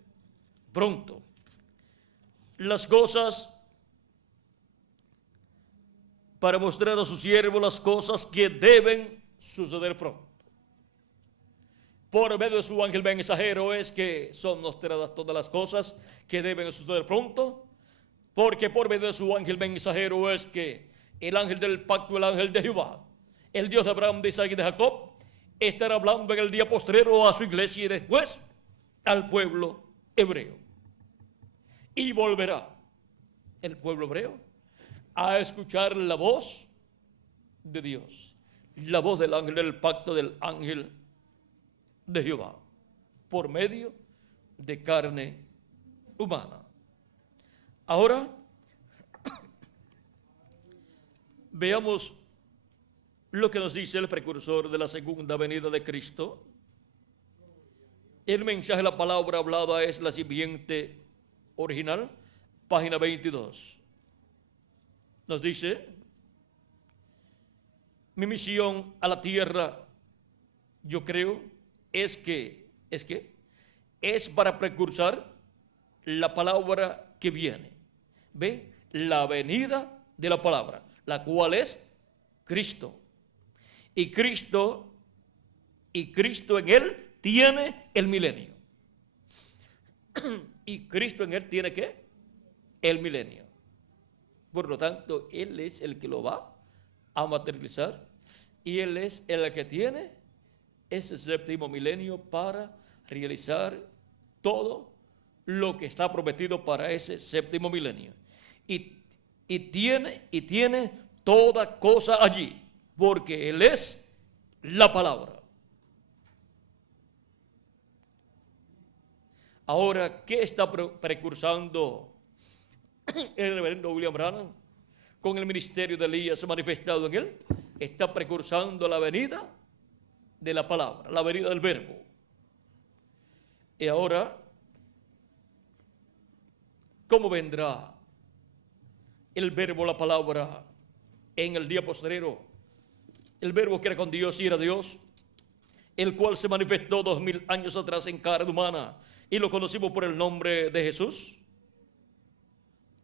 pronto. Las cosas, para mostrar a sus siervos las cosas que deben suceder pronto. Por medio de su ángel mensajero es que son mostradas todas las cosas que deben suceder pronto, porque por medio de su ángel mensajero es que el ángel del pacto, el ángel de Jehová, el Dios de Abraham, de Isaac y de Jacob, estará hablando en el día postrero a su iglesia y después al pueblo hebreo. y volverá el pueblo hebreo a escuchar la voz de Dios, la voz del ángel del pacto, del ángel de Jehová, por medio de carne humana. Ahora veamos lo que nos dice el precursor de la segunda venida de Cristo. El mensaje de la palabra hablada es la siguiente original, página 22. Nos dice: mi misión a la tierra, yo creo, es para precursar la palabra que viene. ¿Ve? La venida de la palabra, la cual es Cristo. Y Cristo en él tiene el milenio. Y Cristo en él tiene ¿qué? El milenio. Por lo tanto, él es el que lo va a materializar y él es el que tiene ese séptimo milenio para realizar todo lo que está prometido para ese séptimo milenio. Y tiene toda cosa allí, porque él es la palabra. Ahora, ¿qué está precursando el reverendo William Branham con el ministerio de Elías manifestado en él? Está precursando la venida de la palabra, la venida del verbo. Y ahora, ¿cómo vendrá el verbo, la palabra, en el día postrero? El verbo que era con Dios y era Dios, el cual se manifestó 2000 años atrás en carne humana, y lo conocimos por el nombre de Jesús.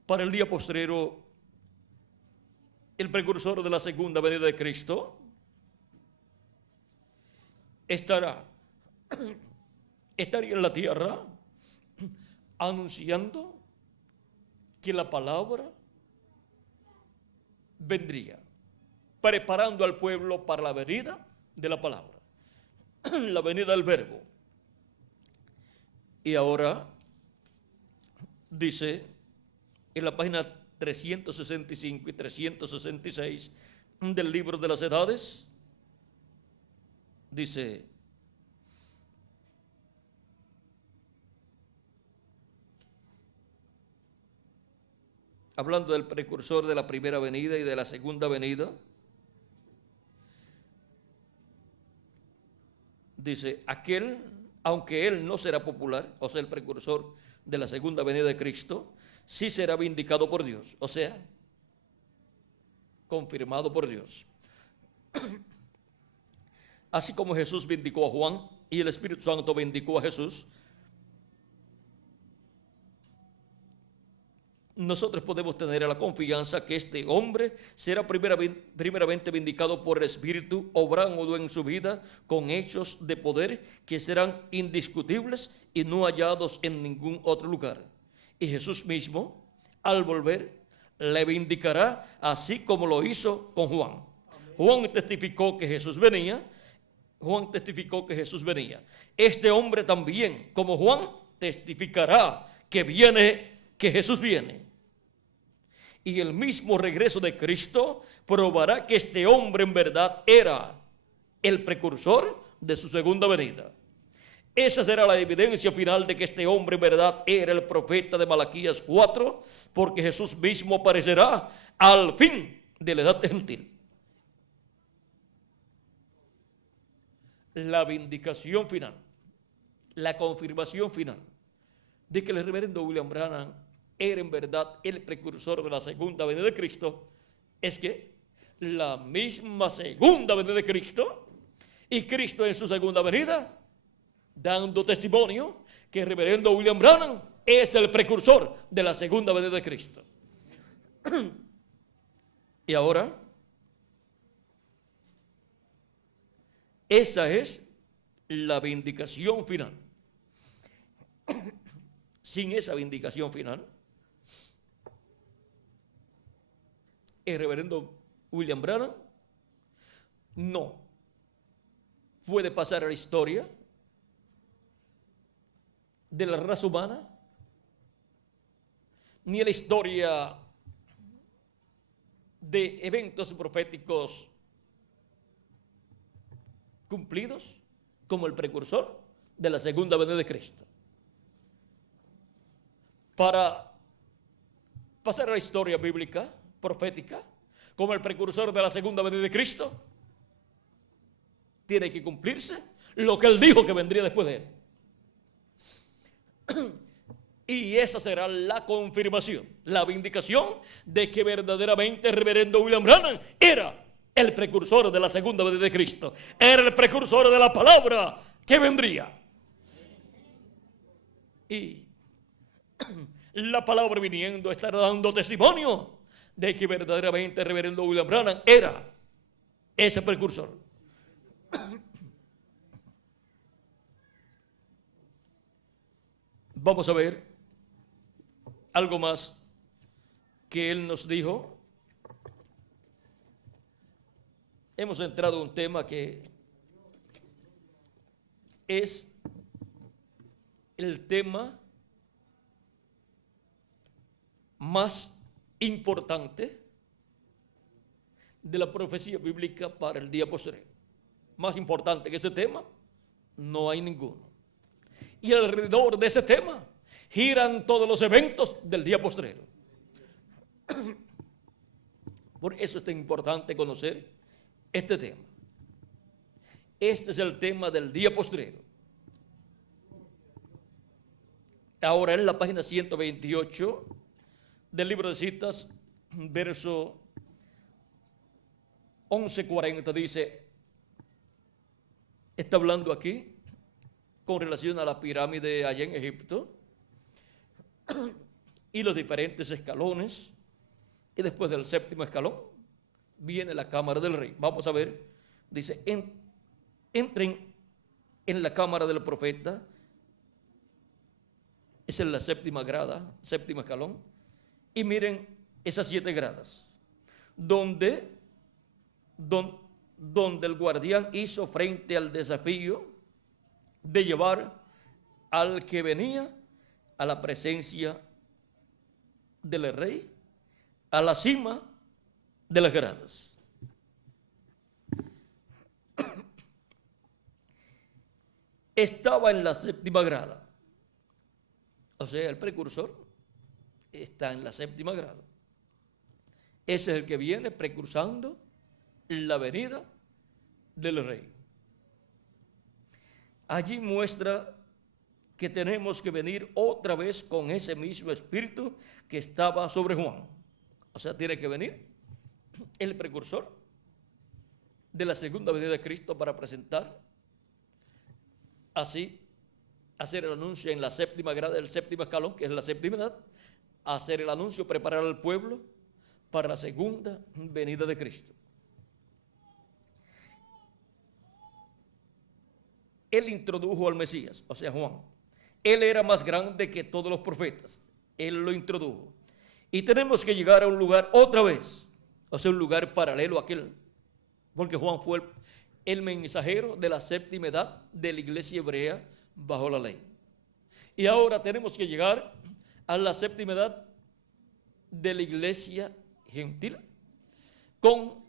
Para el día postrero, el precursor de la segunda venida de Cristo estaría en la tierra anunciando que la palabra vendría, preparando al pueblo para la venida de la palabra, la venida del verbo. Y ahora dice en la página 365 y 366 del libro de las edades, dice: hablando del precursor de la primera venida y de la segunda venida, dice: aquel, aunque él no será popular, o sea, el precursor de la segunda venida de Cristo, sí será vindicado por Dios, o sea, confirmado por Dios. Así como Jesús vindicó a Juan y el Espíritu Santo vindicó a Jesús, nosotros podemos tener la confianza que este hombre será primeramente vindicado por el Espíritu, obrando en su vida con hechos de poder que serán indiscutibles y no hallados en ningún otro lugar. Y Jesús mismo, al volver, le vindicará así como lo hizo con Juan. Juan testificó que Jesús venía. Este hombre también, como Juan, testificará que Jesús viene. Y el mismo regreso de Cristo probará que este hombre en verdad era el precursor de su segunda venida. Esa será la evidencia final de que este hombre en verdad era el profeta de Malaquías 4, porque Jesús mismo aparecerá al fin de la edad gentil. La vindicación final, la confirmación final de que el reverendo William Branham era en verdad el precursor de la segunda venida de Cristo, es que la misma segunda venida de Cristo y Cristo en su segunda venida, dando testimonio que el reverendo William Branham es el precursor de la segunda venida de Cristo. Y ahora, esa es la vindicación final. Sin esa vindicación final, el reverendo William Branham no puede pasar a la historia de la raza humana ni la historia de eventos proféticos cumplidos como el precursor de la segunda venida de Cristo. Para pasar a la historia bíblica, profética, como el precursor de la segunda venida de Cristo, tiene que cumplirse lo que él dijo que vendría después de él. Y esa será la confirmación, la vindicación de que verdaderamente el reverendo William Branham era el precursor de la segunda venida de Cristo. Era el precursor de la palabra que vendría. Y la palabra viniendo estará dando testimonio de que verdaderamente el reverendo William Branham era ese precursor. Vamos a ver algo más que él nos dijo. Hemos entrado en un tema que es el tema más importante de la profecía bíblica para el día posterior. Más importante que ese tema, no hay ninguno. Y alrededor de ese tema giran todos los eventos del día postrero. Por eso es tan importante conocer este tema. Este es el tema del día postrero. Ahora en la página 128 del libro de citas, verso 11:40 dice, está hablando aquí con relación a la pirámide allá en Egipto y los diferentes escalones, y después del séptimo escalón viene la cámara del rey. Vamos a ver, dice, entren en la cámara del profeta. Esa es la séptima grada, séptimo escalón, y miren esas 7 gradas donde el guardián hizo frente al desafío de llevar al que venía a la presencia del rey, a la cima de las gradas. Estaba en la séptima grada, o sea, el precursor está en la séptima grada. Ese es el que viene precursando la venida del rey. Allí muestra que tenemos que venir otra vez con ese mismo espíritu que estaba sobre Juan. O sea, tiene que venir el precursor de la segunda venida de Cristo para presentar, así, hacer el anuncio en la séptima grada del séptimo escalón, que es la séptima edad, hacer el anuncio, preparar al pueblo para la segunda venida de Cristo. Él introdujo al Mesías, o sea, Juan. Él era más grande que todos los profetas. Él lo introdujo. Y tenemos que llegar a un lugar otra vez, o sea, un lugar paralelo a aquel, porque Juan fue el mensajero de la séptima edad de la iglesia hebrea bajo la ley. Y ahora tenemos que llegar a la séptima edad de la iglesia gentil con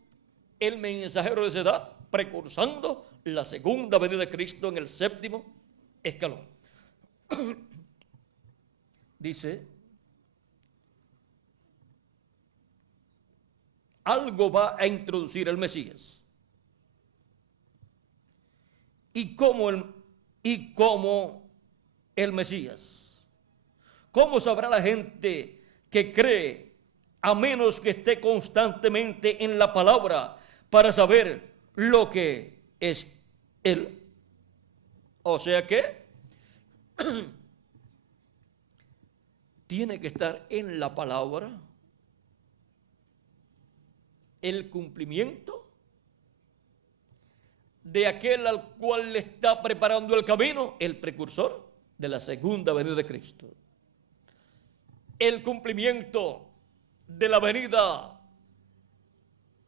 el mensajero de esa edad precursando la segunda venida de Cristo en el séptimo escalón. Dice, algo va a introducir el Mesías. ¿Y cómo el Mesías? ¿Cómo sabrá la gente que cree, a menos que esté constantemente en la palabra, para saber lo que es Él? O sea que tiene que estar en la palabra el cumplimiento de aquel al cual le está preparando el camino, el precursor de la segunda venida de Cristo. El cumplimiento de la venida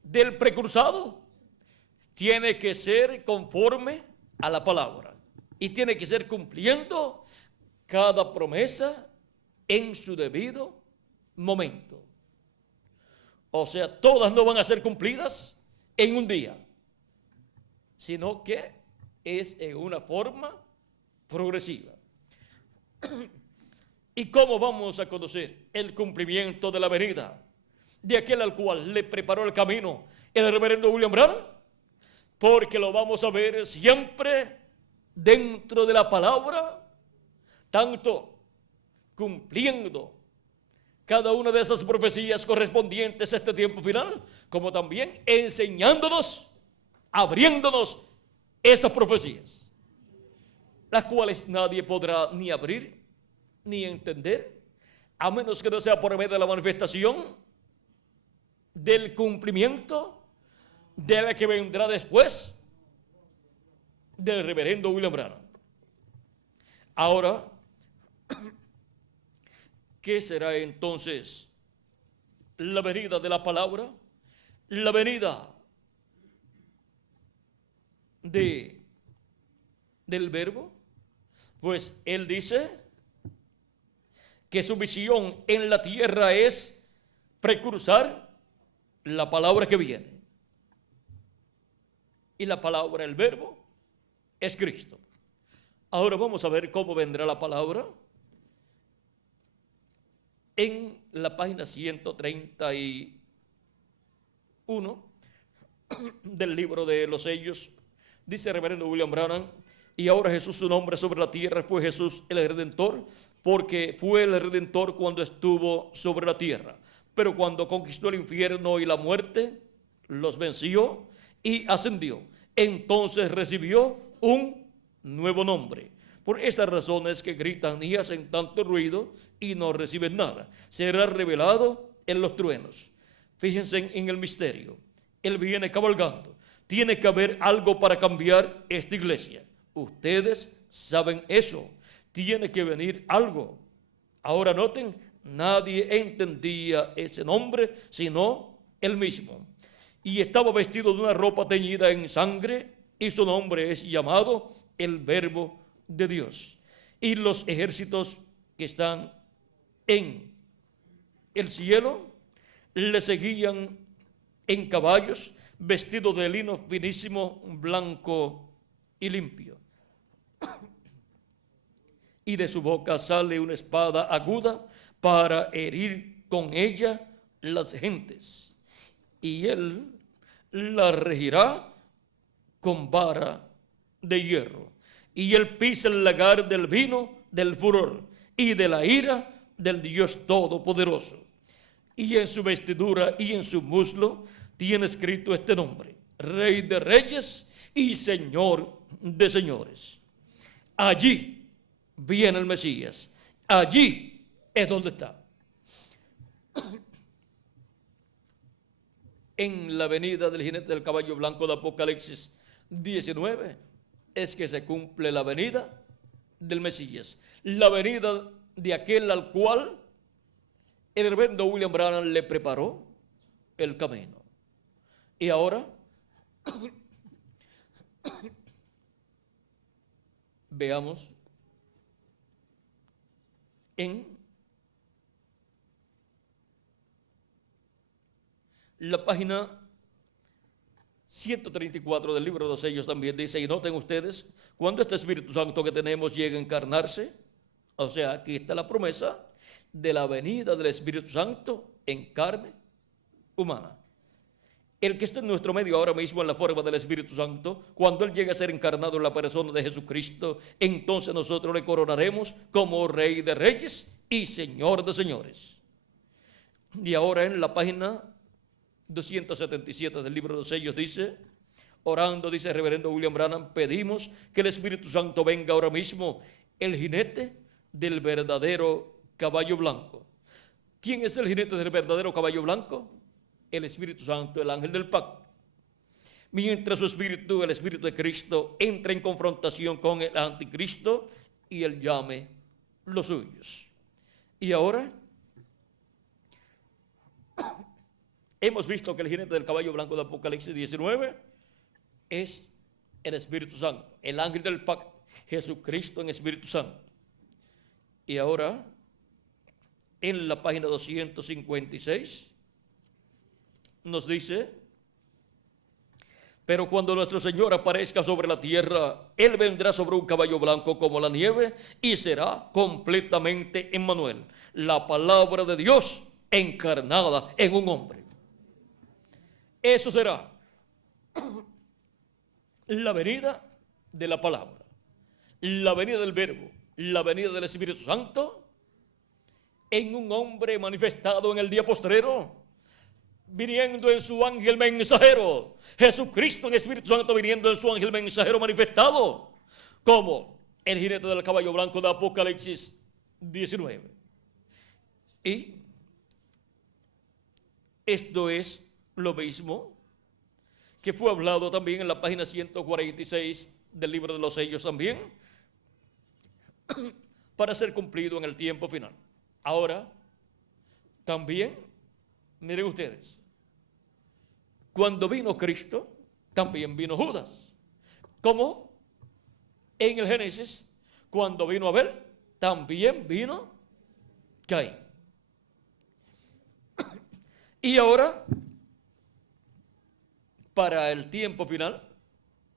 del precursado tiene que ser conforme a la palabra y tiene que ser cumpliendo cada promesa en su debido momento. O sea, todas no van a ser cumplidas en un día, sino que es en una forma progresiva. ¿Y cómo vamos a conocer el cumplimiento de la venida de aquel al cual le preparó el camino el reverendo William Branham? Porque lo vamos a ver siempre dentro de la palabra, tanto cumpliendo cada una de esas profecías correspondientes a este tiempo final, como también enseñándonos, abriéndonos esas profecías, las cuales nadie podrá ni abrir ni entender, a menos que no sea por medio de la manifestación del cumplimiento de la que vendrá después del reverendo William Branham. Ahora, ¿qué será entonces la venida de la palabra? La venida del verbo. Pues él dice que su misión en la tierra es precursar la palabra que viene. Y la palabra, el verbo, es Cristo. Ahora vamos a ver cómo vendrá la palabra. En la página 131 del libro de los sellos, dice el reverendo William Branham: y ahora Jesús, su nombre sobre la tierra, fue Jesús el Redentor, porque fue el Redentor cuando estuvo sobre la tierra. Pero cuando conquistó el infierno y la muerte, los venció y ascendió. Entonces recibió un nuevo nombre. Por estas razones que gritan y hacen tanto ruido y no reciben nada. Será revelado en los truenos. Fíjense en el misterio. Él viene cabalgando. Tiene que haber algo para cambiar esta iglesia. Ustedes saben eso. Tiene que venir algo. Ahora noten, nadie entendía ese nombre sino él mismo. Y estaba vestido de una ropa teñida en sangre, y su nombre es llamado el Verbo de Dios. Y los ejércitos que están en el cielo le seguían en caballos, vestidos de lino finísimo, blanco y limpio. Y de su boca sale una espada aguda para herir con ella las gentes. Y él la regirá con vara de hierro. Y él pisa el lagar del vino del furor y de la ira del Dios Todopoderoso. Y en su vestidura y en su muslo tiene escrito este nombre: Rey de Reyes y Señor de Señores. Allí viene el Mesías. Allí es donde está. En la venida del jinete del caballo blanco de Apocalipsis 19 es que se cumple la venida del Mesías, la venida de aquel al cual el reverendo William Branham le preparó el camino. Y ahora veamos en la página 134 del libro de los sellos también dice, y noten ustedes, cuando este Espíritu Santo que tenemos llegue a encarnarse, o sea, aquí está la promesa de la venida del Espíritu Santo en carne humana. El que está en nuestro medio ahora mismo en la forma del Espíritu Santo, cuando Él llegue a ser encarnado en la persona de Jesucristo, entonces nosotros le coronaremos como Rey de Reyes y Señor de Señores. Y ahora en la página 277 del libro de los sellos dice, orando, dice el reverendo William Branham, pedimos que el Espíritu Santo venga ahora mismo, el jinete del verdadero caballo blanco. ¿Quién es el jinete del verdadero caballo blanco? El Espíritu Santo, el ángel del pacto. Mientras su espíritu, el Espíritu de Cristo, entra en confrontación con el anticristo y él llame los suyos. Y ahora hemos visto que el jinete del caballo blanco de Apocalipsis 19 es el Espíritu Santo, el ángel del pacto, Jesucristo en Espíritu Santo. Y ahora en la página 256, nos dice: pero cuando nuestro Señor aparezca sobre la tierra, Él vendrá sobre un caballo blanco como la nieve y será completamente Emmanuel, la palabra de Dios encarnada en un hombre. Eso será la venida de la palabra, la venida del Verbo, la venida del Espíritu Santo en un hombre manifestado en el día postrero, viniendo en su ángel mensajero. Jesucristo en Espíritu Santo viniendo en su ángel mensajero manifestado como el jinete del caballo blanco de Apocalipsis 19. Y esto es lo mismo que fue hablado también en la página 146 del libro de los sellos también, para ser cumplido en el tiempo final. Ahora, también, miren ustedes, cuando vino Cristo, también vino Judas. Como en el Génesis, cuando vino Abel, también vino Caín. Y ahora, para el tiempo final,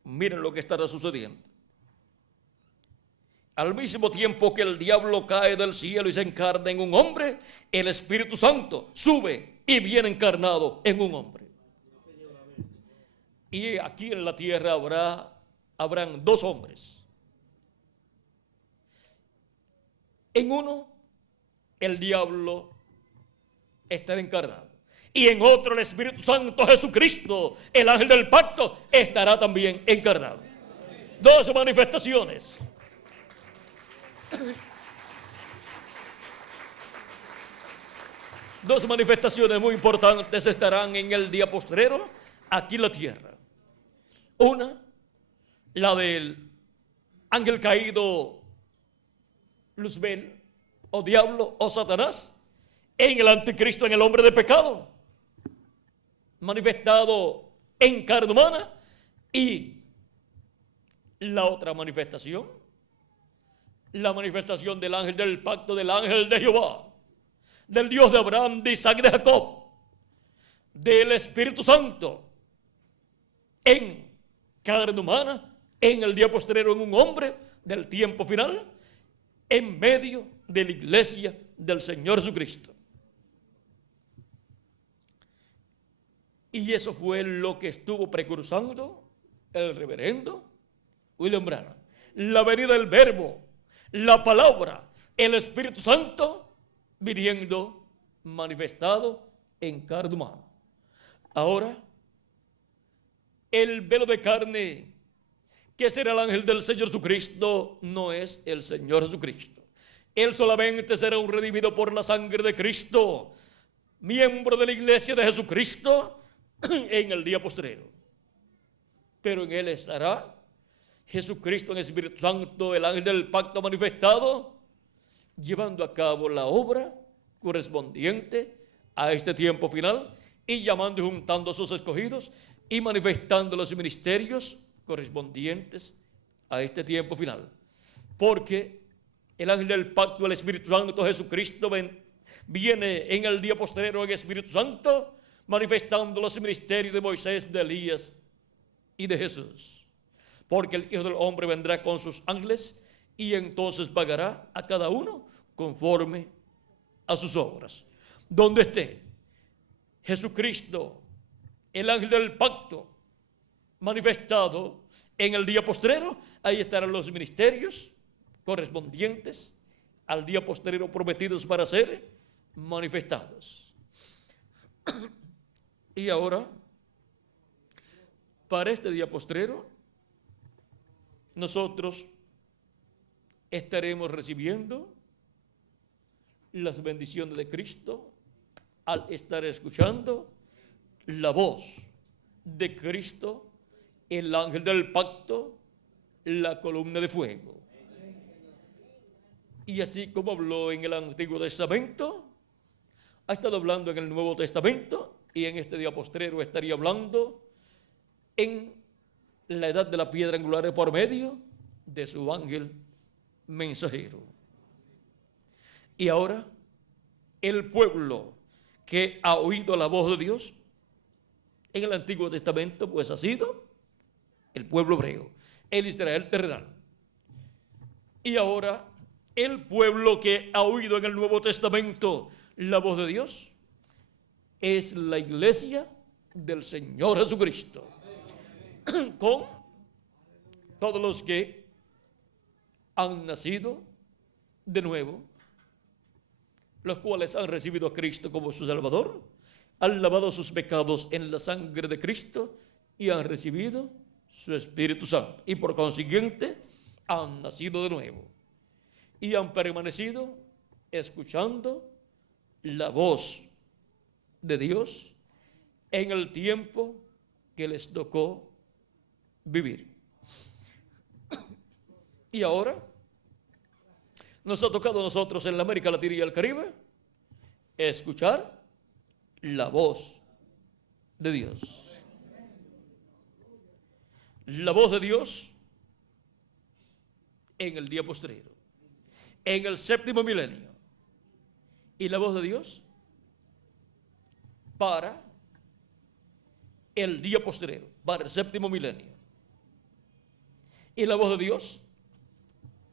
miren lo que estará sucediendo. Al mismo tiempo que el diablo cae del cielo y se encarna en un hombre, el Espíritu Santo sube y viene encarnado en un hombre. Y aquí en la tierra habrán dos hombres. En uno, el diablo estará encarnado. Y en otro, el Espíritu Santo, Jesucristo, el ángel del pacto, estará también encarnado. Dos manifestaciones. Dos manifestaciones muy importantes estarán en el día postrero aquí en la tierra. Una, la del ángel caído, Luzbel, o diablo, o Satanás, en el anticristo, en el hombre de pecado, manifestado en carne humana. Y la otra manifestación, la manifestación del ángel del pacto, del ángel de Jehová, del Dios de Abraham, de Isaac y de Jacob, del Espíritu Santo, en carne humana, en el día postrero, en un hombre del tiempo final, en medio de la iglesia del Señor Jesucristo. Y eso fue lo que estuvo precursando el reverendo William Branham. La venida del Verbo, la palabra, el Espíritu Santo viniendo manifestado en carne humana. Ahora, el velo de carne, que será el ángel del Señor Jesucristo, no es el Señor Jesucristo. Él solamente será un redimido por la sangre de Cristo, miembro de la iglesia de Jesucristo en el día postrero. Pero en él estará Jesucristo en el Espíritu Santo, el ángel del pacto manifestado, llevando a cabo la obra correspondiente a este tiempo final y llamando y juntando a sus escogidos y manifestando los ministerios correspondientes a este tiempo final. Porque el ángel del pacto, el Espíritu Santo, Jesucristo, viene en el día posterior en el Espíritu Santo, manifestando los ministerios de Moisés, de Elías y de Jesús. Porque el Hijo del Hombre vendrá con sus ángeles y entonces pagará a cada uno conforme a sus obras. Donde esté Jesucristo, el ángel del pacto, manifestado en el día postrero, ahí estarán los ministerios correspondientes al día postrero prometidos para ser manifestados. Y ahora, para este día postrero, nosotros estaremos recibiendo las bendiciones de Cristo al estar escuchando la voz de Cristo, el ángel del pacto, la columna de fuego. Y así como habló en el Antiguo Testamento, ha estado hablando en el Nuevo Testamento, y en este día postrero estaría hablando en la edad de la piedra angular por medio de su ángel mensajero. Y ahora, el pueblo que ha oído la voz de Dios en el Antiguo Testamento, pues ha sido el pueblo hebreo, el Israel terrenal. Y ahora el pueblo que ha oído en el Nuevo Testamento la voz de Dios es la iglesia del Señor Jesucristo, con todos los que han nacido de nuevo, los cuales han recibido a Cristo como su Salvador, han lavado sus pecados en la sangre de Cristo y han recibido su Espíritu Santo. Y por consiguiente han nacido de nuevo y han permanecido escuchando la voz de Dios en el tiempo que les tocó vivir. Y ahora nos ha tocado a nosotros en la América Latina y el Caribe escuchar la voz de Dios. La voz de Dios en el día postrero, en el séptimo milenio. Y la voz de Dios para el día postrero, para el séptimo milenio. Y la voz de Dios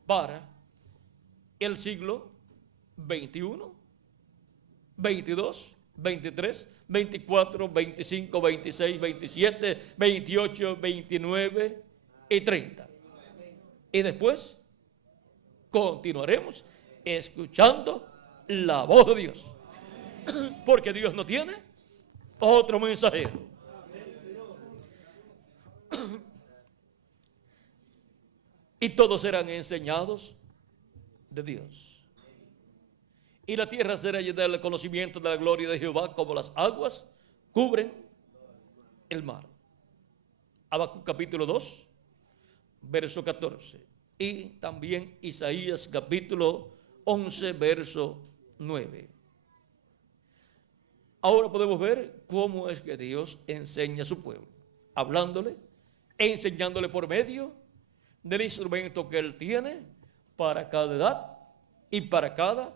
para el siglo 21, 22, 23, 24, 25, 26, 27, 28, 29 y 30. Y después continuaremos escuchando la voz de Dios. Porque Dios no tiene otro mensajero. Y todos serán enseñados de Dios. Y la tierra será llena del conocimiento de la gloria de Jehová, como las aguas cubren el mar. Habacuc capítulo 2, verso 14. Y también Isaías capítulo 11, verso 9. Ahora podemos ver cómo es que Dios enseña a su pueblo, hablándole, enseñándole por medio del instrumento que Él tiene para cada edad y para cada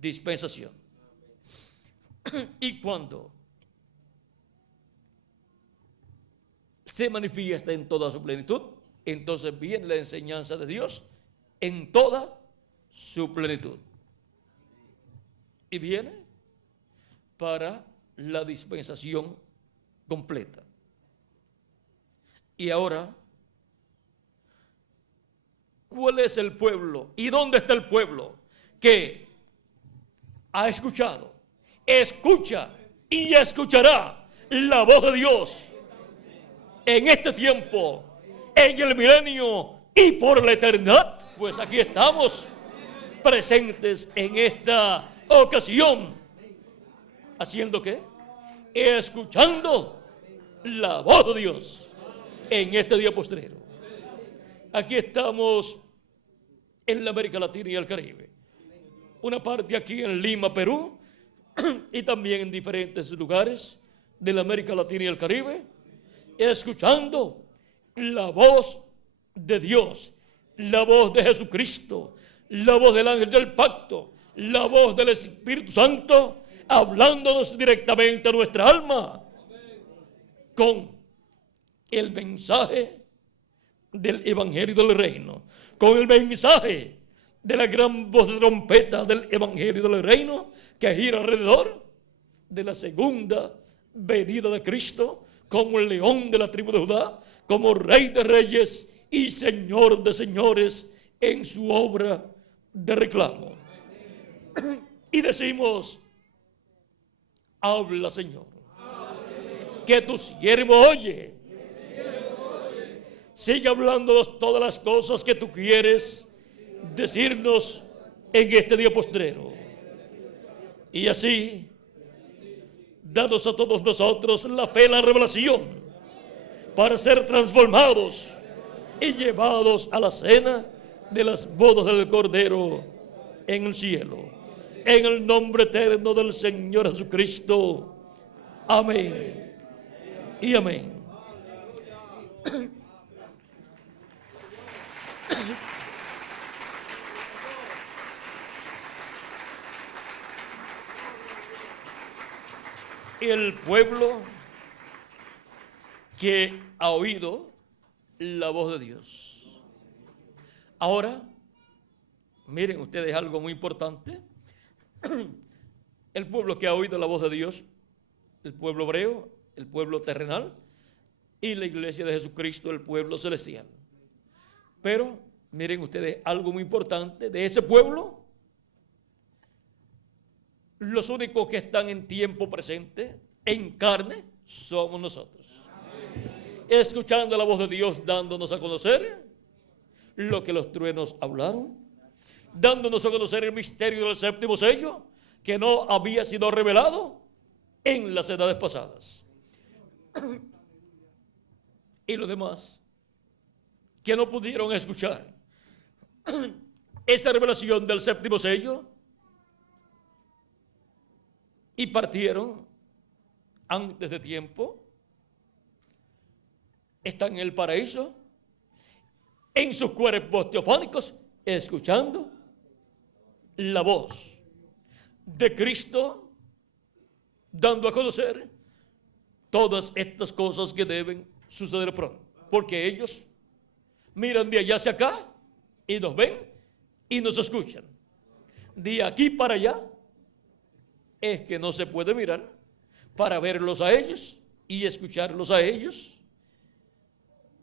dispensación. Y cuando se manifiesta en toda su plenitud, entonces viene la enseñanza de Dios en toda su plenitud. Y viene para la dispensación completa. Y ahora, ¿cuál es el pueblo? ¿Y dónde está el pueblo que ha escuchado, escucha y escuchará la voz de Dios en este tiempo, en el milenio y por la eternidad? Pues aquí estamos presentes en esta ocasión. ¿Haciendo qué? Escuchando la voz de Dios en este día postrero. Aquí estamos en la América Latina y el Caribe. Una parte aquí en Lima, Perú, y también en diferentes lugares de la América Latina y el Caribe, escuchando la voz de Dios, la voz de Jesucristo, la voz del ángel del pacto, la voz del Espíritu Santo, hablándonos directamente a nuestra alma con el mensaje del evangelio del reino, con el mensaje de la gran voz de trompeta del evangelio del reino que gira alrededor de la segunda venida de Cristo, como el león de la tribu de Judá, como rey de reyes y señor de señores en su obra de reclamo. Y decimos: habla, Señor, que tu siervo oye. Sigue hablándonos todas las cosas que tú quieres decirnos en este día postrero. Y así, danos a todos nosotros la fe, la revelación, para ser transformados y llevados a la cena de las bodas del Cordero en el cielo. En el nombre eterno del Señor Jesucristo. Amén y amén. el pueblo que ha oído la voz de Dios. Ahora, miren ustedes algo muy importante. El pueblo que ha oído la voz de Dios, el pueblo hebreo, el pueblo terrenal, y la iglesia de Jesucristo, el pueblo celestial. Pero miren ustedes algo muy importante de ese pueblo. Los únicos que están en tiempo presente, en carne, somos nosotros. Escuchando la voz de Dios, dándonos a conocer lo que los truenos hablaron, dándonos a conocer el misterio del séptimo sello, que no había sido revelado en las edades pasadas. Y los demás que no pudieron escuchar esa revelación del séptimo sello y partieron antes de tiempo, están en el paraíso, en sus cuerpos teofánicos, escuchando la voz de Cristo, dando a conocer todas estas cosas que deben suceder pronto, porque ellos miran de allá hacia acá y nos ven y nos escuchan. De aquí para allá es que no se puede mirar para verlos a ellos y escucharlos a ellos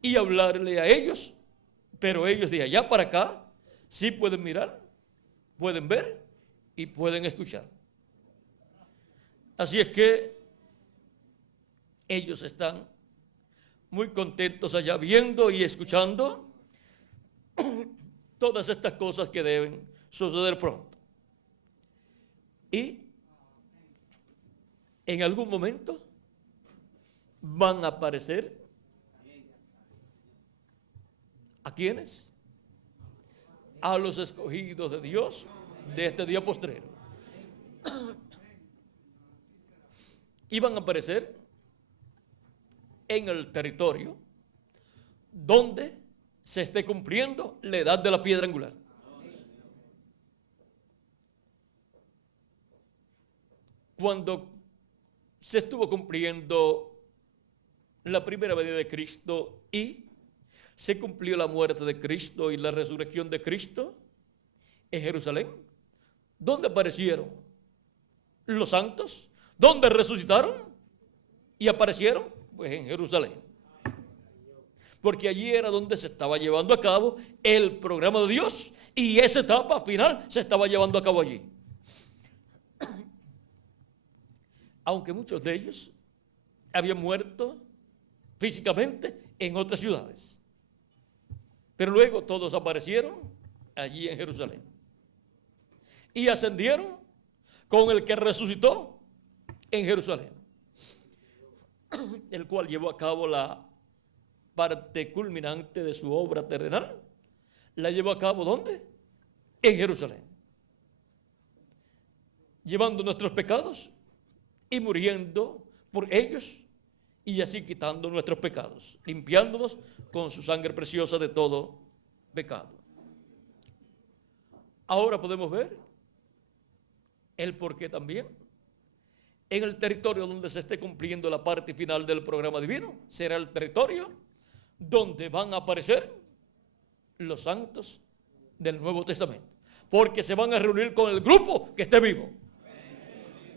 y hablarle a ellos, pero ellos de allá para acá sí pueden mirar, pueden ver y pueden escuchar. Así es que ellos están muy contentos allá viendo y escuchando todas estas cosas que deben suceder pronto. Y en algún momento van a aparecer ¿a quiénes? A los escogidos de Dios de este día postrero. Y van a aparecer en el territorio donde se esté cumpliendo la edad de la piedra angular. Cuando se estuvo cumpliendo la primera venida de Cristo y se cumplió la muerte de Cristo y la resurrección de Cristo en Jerusalén, ¿dónde aparecieron los santos? ¿Dónde resucitaron y aparecieron? Pues en Jerusalén. Porque allí era donde se estaba llevando a cabo el programa de Dios y esa etapa final se estaba llevando a cabo allí. Aunque muchos de ellos habían muerto físicamente en otras ciudades. Pero luego todos aparecieron allí en Jerusalén. Y ascendieron con el que resucitó en Jerusalén, el cual llevó a cabo la parte culminante de su obra terrenal. La llevó a cabo ¿dónde? En Jerusalén, llevando nuestros pecados y muriendo por ellos y así quitando nuestros pecados, limpiándonos con su sangre preciosa de todo pecado. Ahora podemos ver el porqué también. En el territorio donde se esté cumpliendo la parte final del programa divino, será el territorio donde van a aparecer los santos del Nuevo Testamento, porque se van a reunir con el grupo que esté vivo.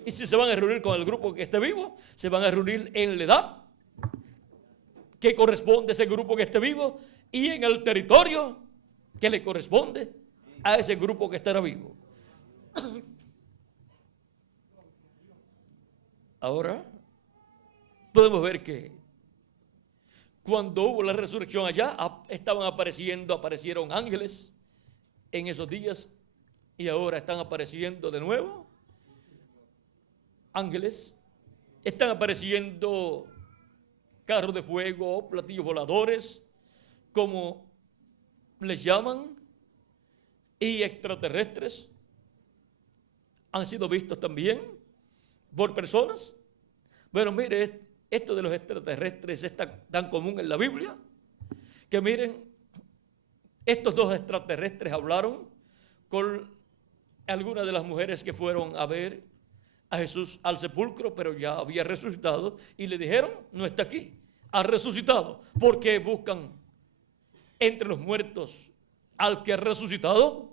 Y si se van a reunir con el grupo que esté vivo, se van a reunir en la edad que corresponde a ese grupo que esté vivo y en el territorio que le corresponde a ese grupo que estará vivo. Ahora podemos ver que cuando hubo la resurrección allá, aparecieron ángeles en esos días y ahora están apareciendo de nuevo ángeles, están apareciendo carros de fuego, platillos voladores, como les llaman, y extraterrestres han sido vistos también por personas. Bueno, mire, esto de los extraterrestres es tan común en la Biblia, que miren, estos dos extraterrestres hablaron con algunas de las mujeres que fueron a ver a Jesús al sepulcro, pero ya había resucitado, y le dijeron: no está aquí, ha resucitado. ¿Por qué buscan entre los muertos al que ha resucitado?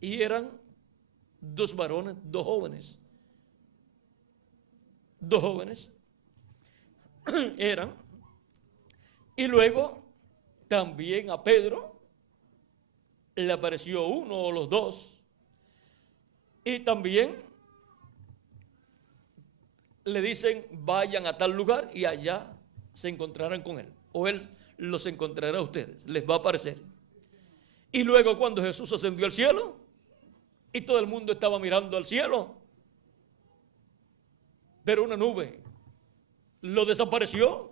Y eran dos varones, dos jóvenes eran. Y luego también a Pedro le apareció uno o los dos, y también le dicen: vayan a tal lugar y allá se encontrarán con él, o él los encontrará a ustedes, les va a aparecer. Y luego, cuando Jesús ascendió al cielo y todo el mundo estaba mirando al cielo, pero una nube lo desapareció,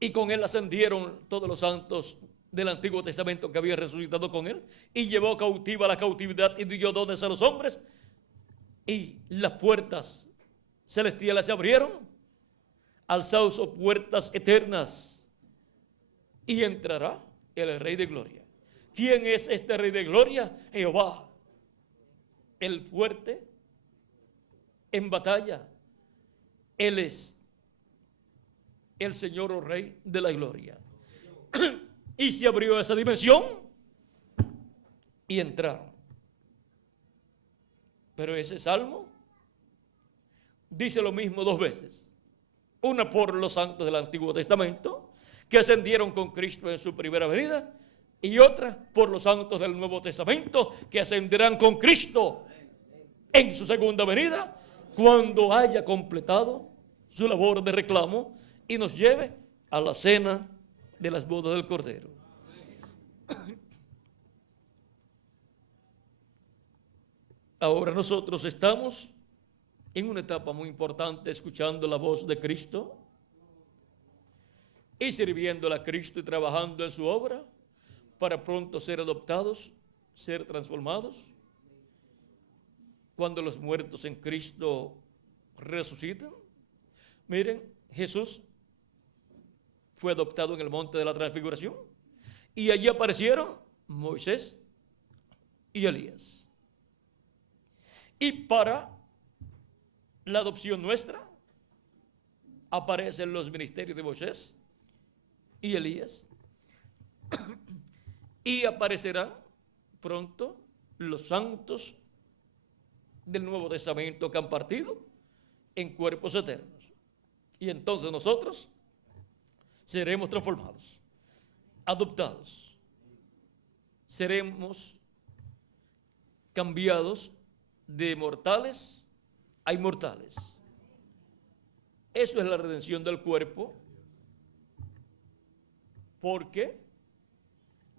y con él ascendieron todos los santos del Antiguo Testamento que habían resucitado con él, y llevó cautiva la cautividad y dio dones a los hombres, y las puertas celestiales se abrieron, alzaos puertas eternas, y entrará el Rey de Gloria. ¿Quién es este Rey de Gloria? Jehová, el fuerte en batalla. Él es el Señor o Rey de la Gloria. Y se abrió esa dimensión y entraron. Pero ese salmo dice lo mismo dos veces. Una por los santos del Antiguo Testamento que ascendieron con Cristo en su primera venida, y otra por los santos del Nuevo Testamento que ascenderán con Cristo en su segunda venida, cuando haya completado su labor de reclamo y nos lleve a la cena de las bodas del Cordero. Ahora nosotros estamos en una etapa muy importante, escuchando la voz de Cristo y sirviéndole a Cristo y trabajando en su obra, para pronto ser adoptados, ser transformados. Cuando los muertos en Cristo resucitan. Miren, Jesús fue adoptado en el monte de la transfiguración, y allí aparecieron Moisés y Elías. Y para la adopción nuestra aparecen los ministerios de Moisés y Elías, y aparecerán pronto los santos del Nuevo Testamento que han partido en cuerpos eternos, y entonces nosotros seremos transformados, adoptados, seremos cambiados de mortales a inmortales. Eso es la redención del cuerpo, porque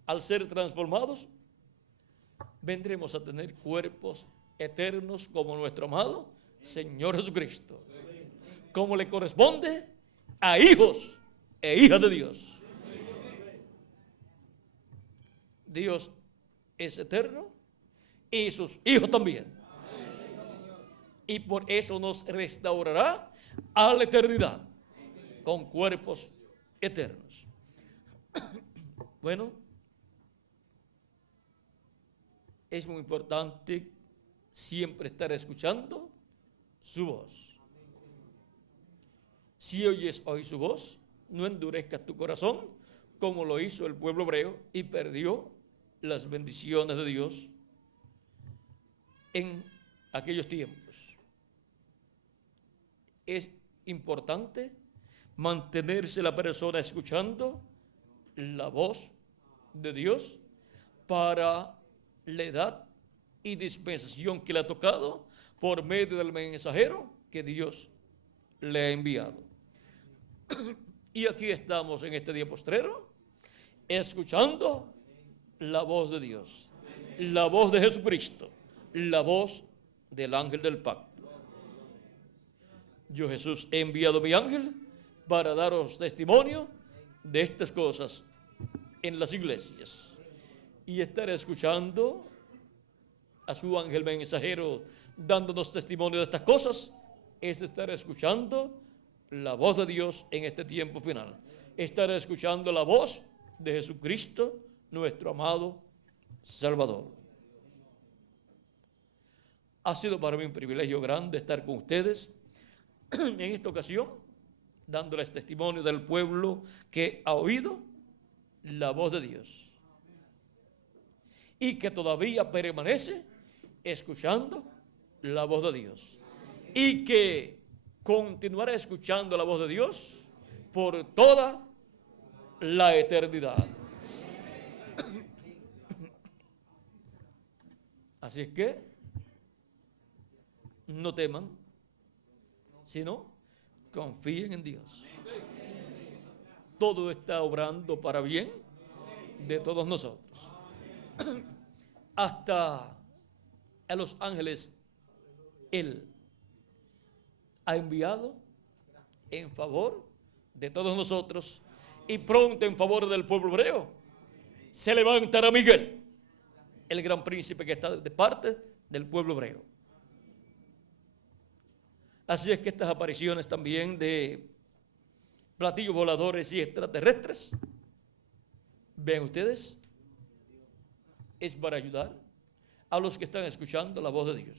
al ser transformados vendremos a tener cuerpos eternos como nuestro amado Señor Jesucristo, como le corresponde a hijos e hijas de Dios. Dios es eterno y sus hijos también, y por eso nos restaurará a la eternidad con cuerpos eternos. Bueno, es muy importante siempre estar escuchando su voz. Si oyes hoy su voz, no endurezcas tu corazón como lo hizo el pueblo hebreo y perdió las bendiciones de Dios en aquellos tiempos. Es importante mantenerse la persona escuchando la voz de Dios para la edad y dispensación que le ha tocado por medio del mensajero que Dios le ha enviado. Y aquí estamos en este día postrero, escuchando la voz de Dios, la voz de Jesucristo, la voz del ángel del pacto. Yo, Jesús, he enviado mi ángel para daros testimonio de estas cosas en las iglesias. Y estar escuchando a su ángel mensajero dándonos testimonio de estas cosas es estar escuchando la voz de Dios en este tiempo final. Estar escuchando la voz de Jesucristo, nuestro amado Salvador. Ha sido para mí un privilegio grande estar con ustedes en esta ocasión, dándoles testimonio del pueblo que ha oído la voz de Dios y que todavía permanece escuchando la voz de Dios y que continuará escuchando la voz de Dios por toda la eternidad. Así es que no teman, sino confíen en Dios. Todo está obrando para bien de todos nosotros. Hasta a los ángeles Él ha enviado en favor de todos nosotros, y pronto en favor del pueblo hebreo se levantará Miguel, el gran príncipe que está de parte del pueblo hebreo. Así es que estas apariciones también de platillos voladores y extraterrestres, ven ustedes, es para ayudar a los que están escuchando la voz de Dios.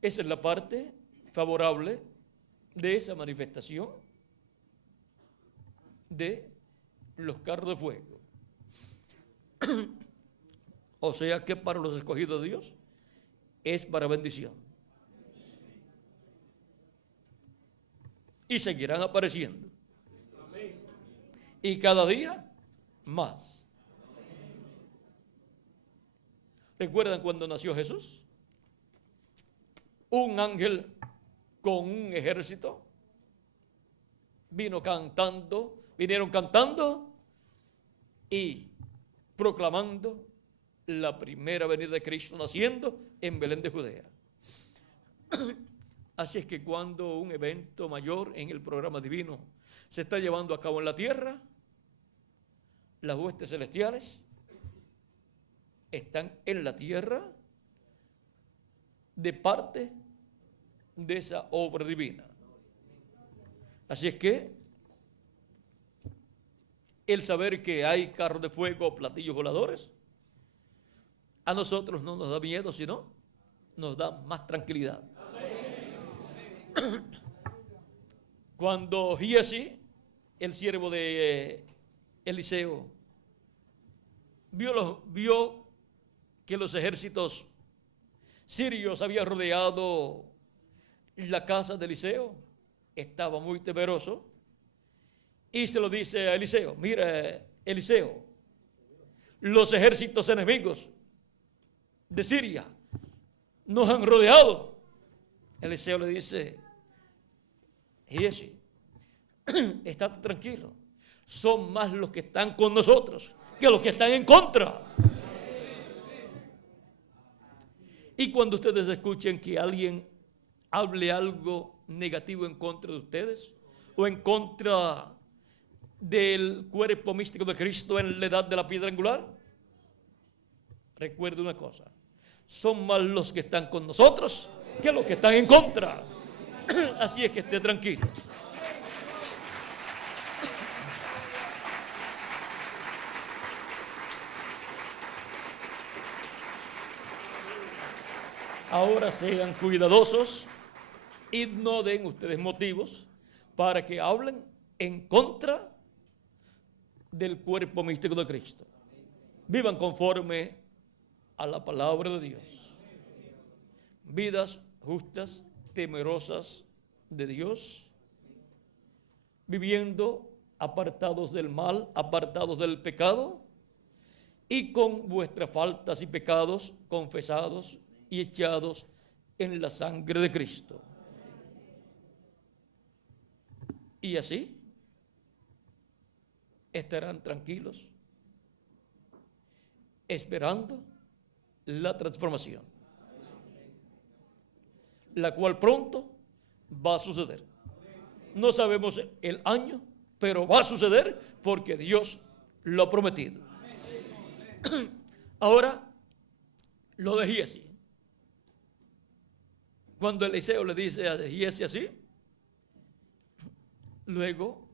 Esa es la parte favorable de esa manifestación de los carros de fuego. O sea que para los escogidos de Dios es para bendición. Y seguirán apareciendo. Y cada día más. ¿Recuerdan cuando nació Jesús? Un ángel con un ejército vinieron cantando y proclamando la primera venida de Cristo, naciendo en Belén de Judea. Así es que cuando un evento mayor en el programa divino se está llevando a cabo en la tierra, las huestes celestiales están en la tierra de parte de esa obra divina. Así es que el saber que hay carros de fuego, platillos voladores, a nosotros no nos da miedo, sino nos da más tranquilidad. Cuando Giesi, el siervo de Eliseo, vio que los ejércitos sirios habían rodeado la casa de Eliseo, estaba muy temeroso y se lo dice a Eliseo: mira, Eliseo, los ejércitos enemigos de Siria nos han rodeado. Eliseo le dice: Giesi, está tranquilo, son más los que están con nosotros que los que están en contra. Y cuando ustedes escuchen que alguien hable algo negativo en contra de ustedes o en contra del cuerpo místico de Cristo en la edad de la piedra angular, recuerde una cosa: son más los que están con nosotros que los que están en contra. Así es que esté tranquilo. Ahora sean cuidadosos y no den ustedes motivos para que hablen en contra del cuerpo místico de Cristo. Vivan conforme a la palabra de Dios. Vidas justas, temerosas de Dios, viviendo apartados del mal, apartados del pecado, y con vuestras faltas y pecados confesados y echados en la sangre de Cristo. Y así estarán tranquilos, esperando la transformación, la cual pronto va a suceder. No sabemos el año, pero va a suceder porque Dios lo ha prometido. Ahora, lo de Giesi. Cuando Eliseo le dice a Giesi así, luego,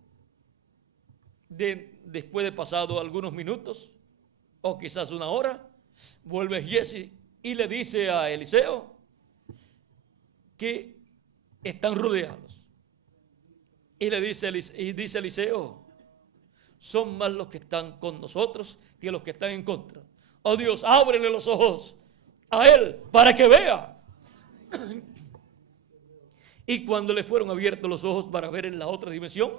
después de pasado algunos minutos, o quizás una hora, vuelve Giesi y le dice a Eliseo que están rodeados. Y dice Eliseo, son más los que están con nosotros que los que están en contra. Oh Dios, ábrele los ojos a él para que vea. Y cuando le fueron abiertos los ojos para ver en la otra dimensión,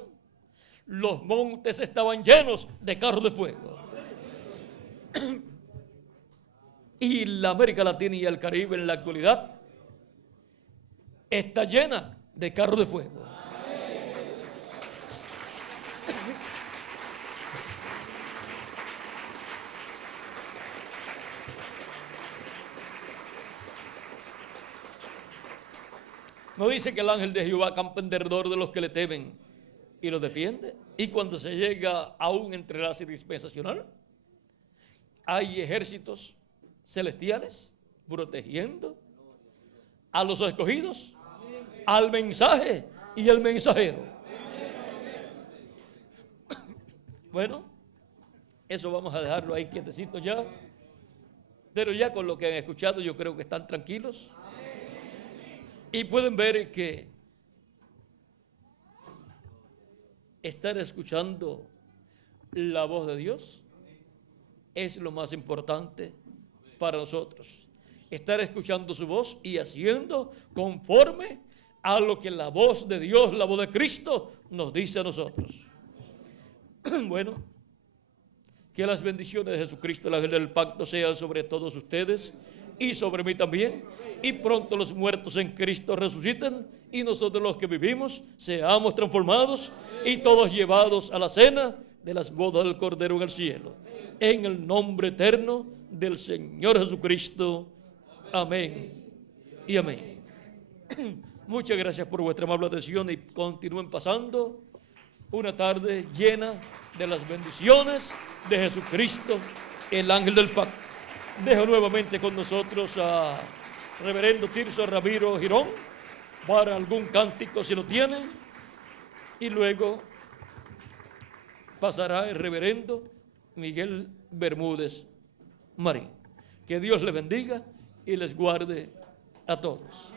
los montes estaban llenos de carros de fuego. Y la América Latina y el Caribe en la actualidad está llena de carros de fuego. ¿No dice que el ángel de Jehová campa en derredor de los que le temen y los defiende? Y cuando se llega a un entrelace dispensacional, hay ejércitos celestiales protegiendo a los escogidos, al mensaje y al mensajero. Bueno, eso vamos a dejarlo ahí quietecito ya. Pero ya con lo que han escuchado yo creo que están tranquilos. Y pueden ver que estar escuchando la voz de Dios es lo más importante para nosotros. Estar escuchando su voz y haciendo conforme a lo que la voz de Dios, la voz de Cristo nos dice a nosotros. Bueno, que las bendiciones de Jesucristo, el ángel del pacto, sean sobre todos ustedes y sobre mí también, y pronto los muertos en Cristo resuciten, y nosotros los que vivimos seamos transformados y todos llevados a la cena de las bodas del Cordero en el cielo, en el nombre eterno del Señor Jesucristo. Amén y amén. Muchas gracias por vuestra amable atención y continúen pasando una tarde llena de las bendiciones de Jesucristo, el ángel del pacto. Dejo nuevamente con nosotros a reverendo Tirso Ramiro Girón para algún cántico si lo tiene, y luego pasará el reverendo Miguel Bermúdez Marín. Que Dios les bendiga y les guarde a todos.